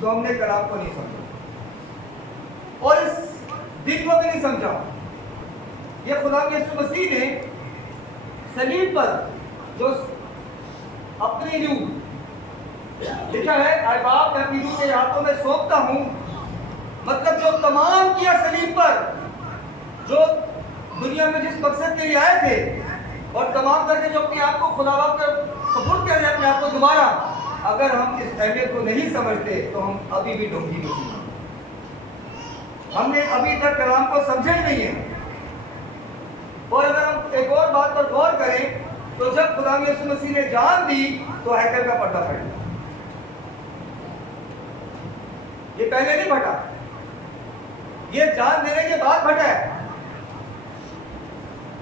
تو ہم نے کلام کو نہیں سمجھا اور اس دن کو بھی نہیں سمجھا۔ یہ خدا یسوع مسیح نے صلیب پر جو اپنی روح لکھا ہے اے باپ میں اپنی روح کے ہاتھوں میں سونپتا ہوں، مطلب جو تمام کیا صلیب پر، جو دنیا میں جس مقصد کے لیے آئے تھے، اور تمام کر کے جو اپنے آپ کو خدا باپ کا سپورٹ کر رہے ہیں اپنے آپ کو دوبارہ، اگر ہم اس اہمیت کو نہیں سمجھتے تو ہم ابھی بھی ڈھونگی میں ہیں، ہم نے ابھی تک کلام کو سمجھا ہی نہیں ہے۔ اور اگر ہم ایک اور بات پر غور کریں تو جب خدا یسوع مسیح نے جان دی تو ہیکل کا پردہ پھٹ گیا۔ یہ پہلے نہیں پھٹا، یہ جان دینے کے بعد پھٹا ہے،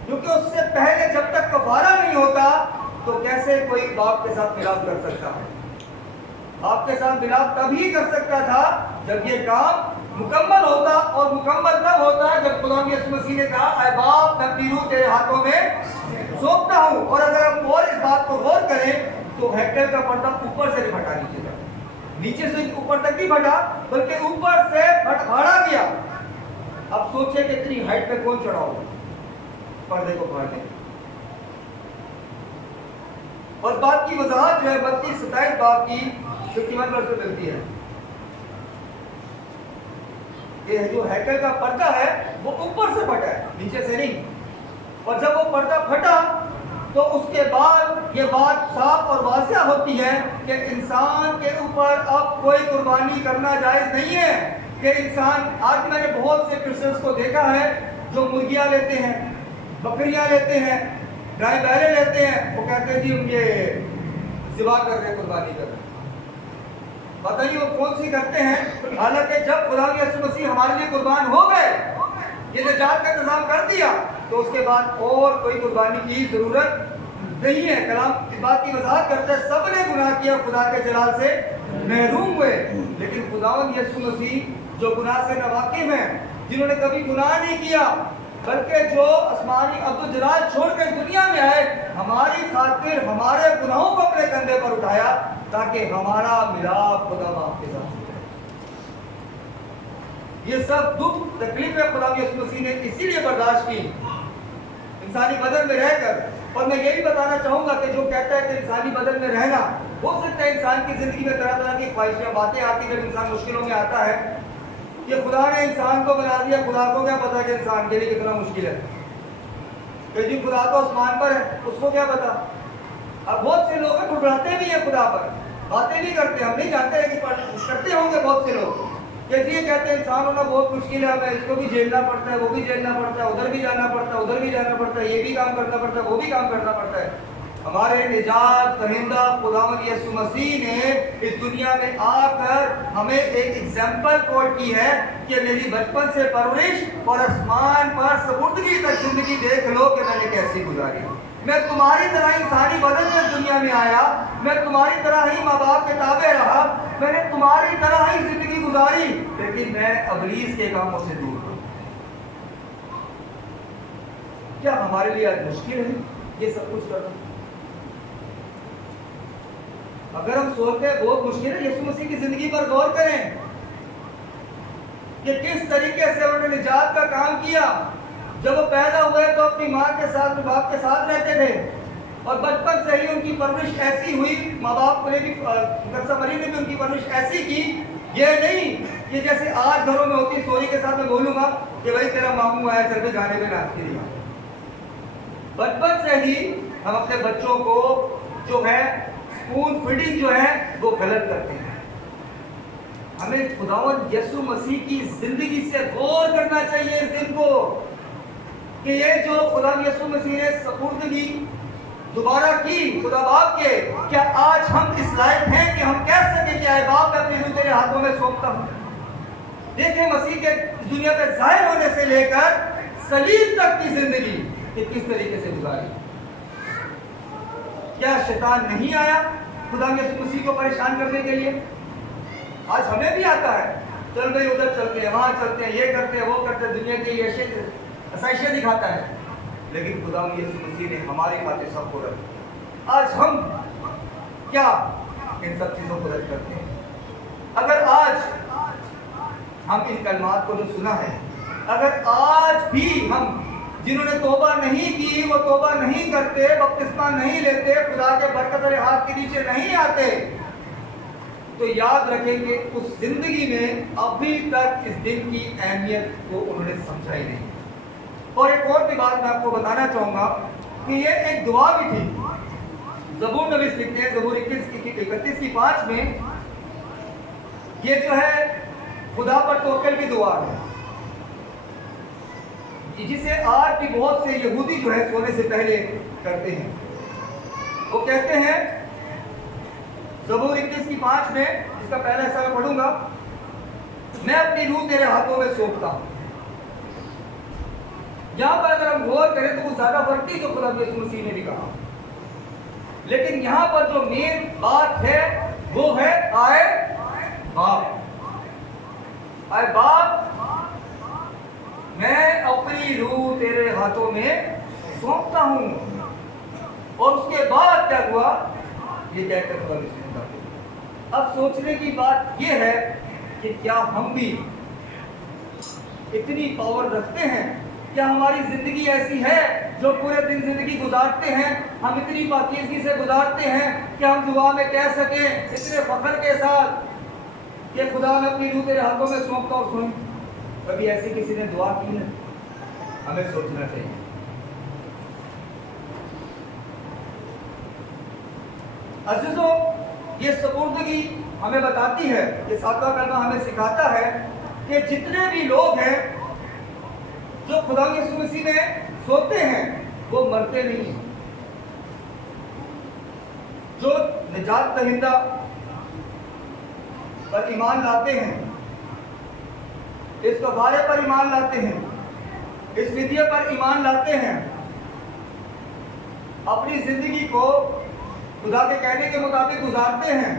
کیونکہ اس سے پہلے جب تک کفارہ نہیں ہوتا تو کیسے کوئی باپ کے ساتھ ملاپ کر سکتا ہے؟ باپ کے ساتھ ملاپ تبھی کر سکتا تھا جب یہ کام مکمل ہوتا، اور مکمل تب ہوتا ہے جب خدا یسوع مسیح نے کہا اے باپ میں اپنی روح تیرے ہاتھوں میں سونپتا ہوں۔ اور اگر ہم اور اس بات کو غور کریں تو ہیکل کا پردہ اوپر سے نہیں پھٹا، نیچے سے اوپر تک نہیں پھٹا بلکہ اوپر سے پھاڑا گیا۔ اب سوچیں کہ اتنی ہائٹ پہ کون چڑھا ہوگا پردے کو پھاڑنے۔ اور بات کی وضاحت جو ہے 32-27 باب کی 51 ورس میں ملتی ہے۔ یہ جو ہیکل کا پردہ ہے وہ اوپر سے پھٹا ہے، نیچے سے نہیں۔ اور جب وہ پردہ پھٹا تو اس کے بعد یہ بات صاف اور واضح ہوتی ہے کہ انسان کے اوپر اب کوئی قربانی کرنا جائز نہیں ہے۔ کہ انسان، آج میں نے بہت سے کرسچنز کو دیکھا ہے جو مرغیاں لیتے ہیں، بکریاں لیتے ہیں، گائے بیلے لیتے ہیں، وہ کہتے ہیں جی ہم یہ ذبح کر رہے ہیں، قربانی کر رہے ہیں۔ پتہ نہیں وہ کون سی کرتے ہیں، حالانکہ جب خدا یسوع مسیح ہمارے لیے قربان ہو گئے، یہ نجات کا انتظام کر دیا، تو اس کے بعد اور کوئی قربانی کی ضرورت نہیں ہے۔ کلام اس بات کی وضاحت کرتا ہے سب نے گناہ کیا، خدا کے جلال سے محروم ہوئے، لیکن خداوند یسوع مسیح جو گناہ سے ناواقف ہیں، جنہوں نے کبھی گناہ نہیں کیا بلکہ جو آسمانی عبدالجلال چھوڑ کے دنیا میں آئے، ہماری خاطر ہمارے گناہوں کو اپنے کندھے پر اٹھایا تاکہ ہمارا ملاپ خدا باپ کے ساتھ ہو جائے۔ یہ سب دکھ تکلیفیں خدا یسوع مسیح نے اسی لیے برداشت کی انسانی بدن میں رہ کر۔ اور میں یہ بھی بتانا چاہوں گا کہ جو کہتا ہے کہ انسانی بدن میں رہنا، ہو سکتا ہے انسان کی زندگی میں طرح طرح کی خواہشیں باتیں آتی جب انسان مشکلوں میں آتا ہے کہ خدا نے انسان کو بنا دیا، خدا کو کیا پتا کہ انسان کے لیے کتنا مشکل ہے، کہ جی خدا تو آسمان پر ہے، اس کو کیا پتا۔ اب بہت سے لوگ ٹھٹراتے بھی ہیں خدا پر، باتیں بھی کرتے ہیں، ہم نہیں جانتے لیکن کرتے ہوں گے بہت سے لوگ کہ جی یہ کہتے ہیں انسان ہونا بہت مشکل ہے، ہمیں اس کو بھی جھیلنا پڑتا ہے، وہ بھی جھیلنا پڑتا ہے، ادھر بھی جانا پڑتا ہے، ادھر بھی جانا پڑتا ہے، یہ بھی کام کرنا پڑتا ہے، وہ بھی کام کرنا پڑتا ہے۔ ہمارے نجات دہندہ خداوند یسوع مسیح نے اس دنیا میں آ کر ہمیں ایک ایگزامپل کوٹ کی ہے کہ میری بچپن سے پرورش اور آسمان پر سپردگی تک زندگی دیکھ لو کہ میں نے کیسی گزاری۔ میں تمہاری طرح انسانی بدن میں اس دنیا میں آیا، میں تمہاری طرح ہی ماں باپ کے تابع رہا، میں نے تمہاری طرح ہی زندگی گزاری لیکن میں ابلیس کے کاموں سے دور ہوں. کیا ہمارے لیے آج مشکل ہے یہ سب کچھ کرنا؟ اگر ہم سوچتے ہیں بہت مشکل ہے، یسوع مسیح کی زندگی پر غور کریں کہ کس طریقے سے انہوں نے نجات کا کام کیا. جب وہ پیدا ہوئے تو اپنی ماں کے ساتھ، باپ کے ساتھ رہتے تھے اور بچپن سے ہی ان کی پرورش ایسی ہوئی، ماں باپ نے بھی، مریم نے بھی ان کی پرورش ایسی کی. یہ نہیں کہ جیسے آج گھروں میں ہوتی، سوری کے ساتھ میں بولوں گا کہ بھائی تیرا ماموں آیا چل کے گانے میں ناچ کے لیا. بچپن سے ہی ہم اپنے بچوں کو جو ہے اسپون فیڈنگ جو ہے وہ غلط کرتے ہیں. ہمیں خداوند یسوع مسیح کی زندگی سے غور کرنا چاہیے اس دن کو کہ یہ جو خدا یسوع مسیح نے سپردگی دوبارہ کی خدا باپ کے، کیا آج ہم اس لائق ہیں کہ ہم کہہ سکیں کہ اے باپ میں اپنی روح تیرے ہاتھوں میں سونپتا ہوں. دیکھیں مسیح کے اس دنیا پہ ظاہر ہونے سے لے کر صلیب تک کی زندگی کہ کس طریقے سے گزاری. کیا شیطان نہیں آیا خدا یسوع مسیح کو پریشان کرنے کے لیے؟ آج ہمیں بھی آتا ہے، چل بھائی ادھر چلتے ہیں، وہاں چلتے ہیں، یہ کرتے ہیں، وہ کرتے ہیں، دنیا کی آسائشیں دکھاتا ہے. لیکن خدا یسوع مسیح نے ہماری خاطر سب کو رکھ دیا. آج ہم کیا ان سب چیزوں کو رد کرتے ہیں؟ اگر آج ہم ان کلمات کو جو سنا ہے، اگر آج بھی ہم جنہوں نے توبہ نہیں کی وہ توبہ نہیں کرتے، بپتسمہ نہیں لیتے، خدا کے برکت والے ہاتھ کے نیچے نہیں آتے، تو یاد رکھیں کہ اس زندگی میں ابھی تک اس دن کی اہمیت کو انہوں نے سمجھا ہی نہیں. اور ایک اور بھی بات میں آپ کو بتانا چاہوں گا کہ یہ ایک دعا بھی تھی. زبور نویس لکھتے ہیں، زبور 31:5 میں، یہ جو ہے خدا پر توکل کی دعا ہے جسے آج بھی بہت سے یہودی جو ہے سونے سے پہلے کرتے ہیں. وہ کہتے ہیں زبور 21:5 میں، اس کا پہلا حصہ میں پڑھوں گا، میں اپنی روح تیرے ہاتھوں میں سونپتا ہوں. یہاں پر اگر ہم غور کریں تو وہ زیادہ فرق نہیں جو خدا یسوع مسیح نے بھی کہا، لیکن یہاں پر جو مین بات ہے وہ ہے آئے باپ. آئے باپ میں اپنی روح تیرے ہاتھوں میں سونپتا ہوں. اور اس کے بعد کیا ہوا یہ کہہ کر خدا مسیح نے کہا. اب سوچنے کی بات یہ ہے کہ کیا ہم بھی اتنی پاور رکھتے ہیں؟ کیا ہماری زندگی ایسی ہے جو پورے دن زندگی گزارتے ہیں ہم اتنی پاکیزگی سے گزارتے ہیں کہ ہم دعا میں کہہ سکیں اتنے فخر کے ساتھ کہ خدا میں اپنی روح تیرے ہاتھوں میں سونپتا ہوں؟ سن، کبھی ایسی کسی نے دعا کی ہے؟ ہمیں سوچنا چاہیے. عزیزوں، یہ سپردگی ہمیں بتاتی ہے، یہ 7واں کلمہ ہمیں سکھاتا ہے کہ جتنے بھی لوگ ہیں جو خدا یسوع مسیح میں سوتے ہیں وہ مرتے نہیں ہیں. جو نجات دہندہ پر ایمان لاتے ہیں، اس کفارے پر ایمان لاتے ہیں، اس فدیے پر ایمان لاتے ہیں، اپنی زندگی کو خدا کے کہنے کے مطابق گزارتے ہیں،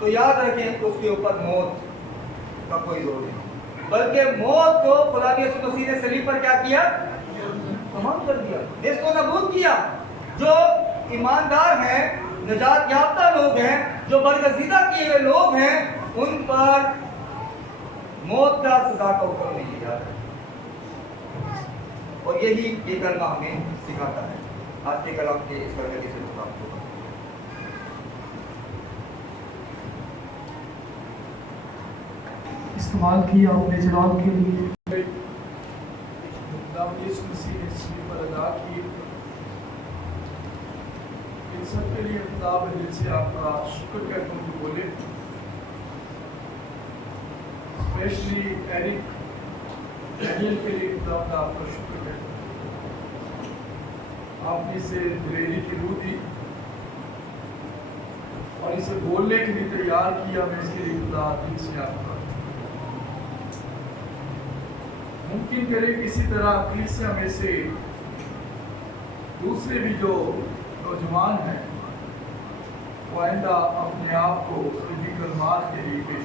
تو یاد رکھیں اس کے اوپر موت کا کوئی زور نہیں، بلکہ موت کو خدا یسوع مسیح نے صلیب پر کیا کیا؟ تمام کر دیا، اس کو نابود کیا. جو ایماندار ہیں، نجات یافتہ لوگ ہیں، جو برگزیدہ کیے ہوئے لوگ ہیں، ان پر موت کا سزا کا حکم نہیں کیا جاتا. اور یہی یہ کلمہ ہمیں سکھاتا ہے. آج کے کلام کے اس کلمے سے مطابق استعمال کیا اپنے جلال کے لیے. یسوع مسیح نے صلیب پر ادا کی. ان سب کے لیے خدا دل سے آپ کا شکر کرتا ہوں کہ بولے، اسپیشلی ایرک ڈینیل کے لیے خدا آپ کا شکر کرتا ہوں. آپ نے اسے دلیری کی روح دی اور اسے بولنے کے لیے تیار کیا. میں اس کے لیے خدا دل سے آپ کا ممکن کرے کسی طرح کلیسیا میں سے دوسرے بھی جو نوجوان ہیں وہ آئندہ اپنے آپ کو صلیبی کلمات کے لیے پیش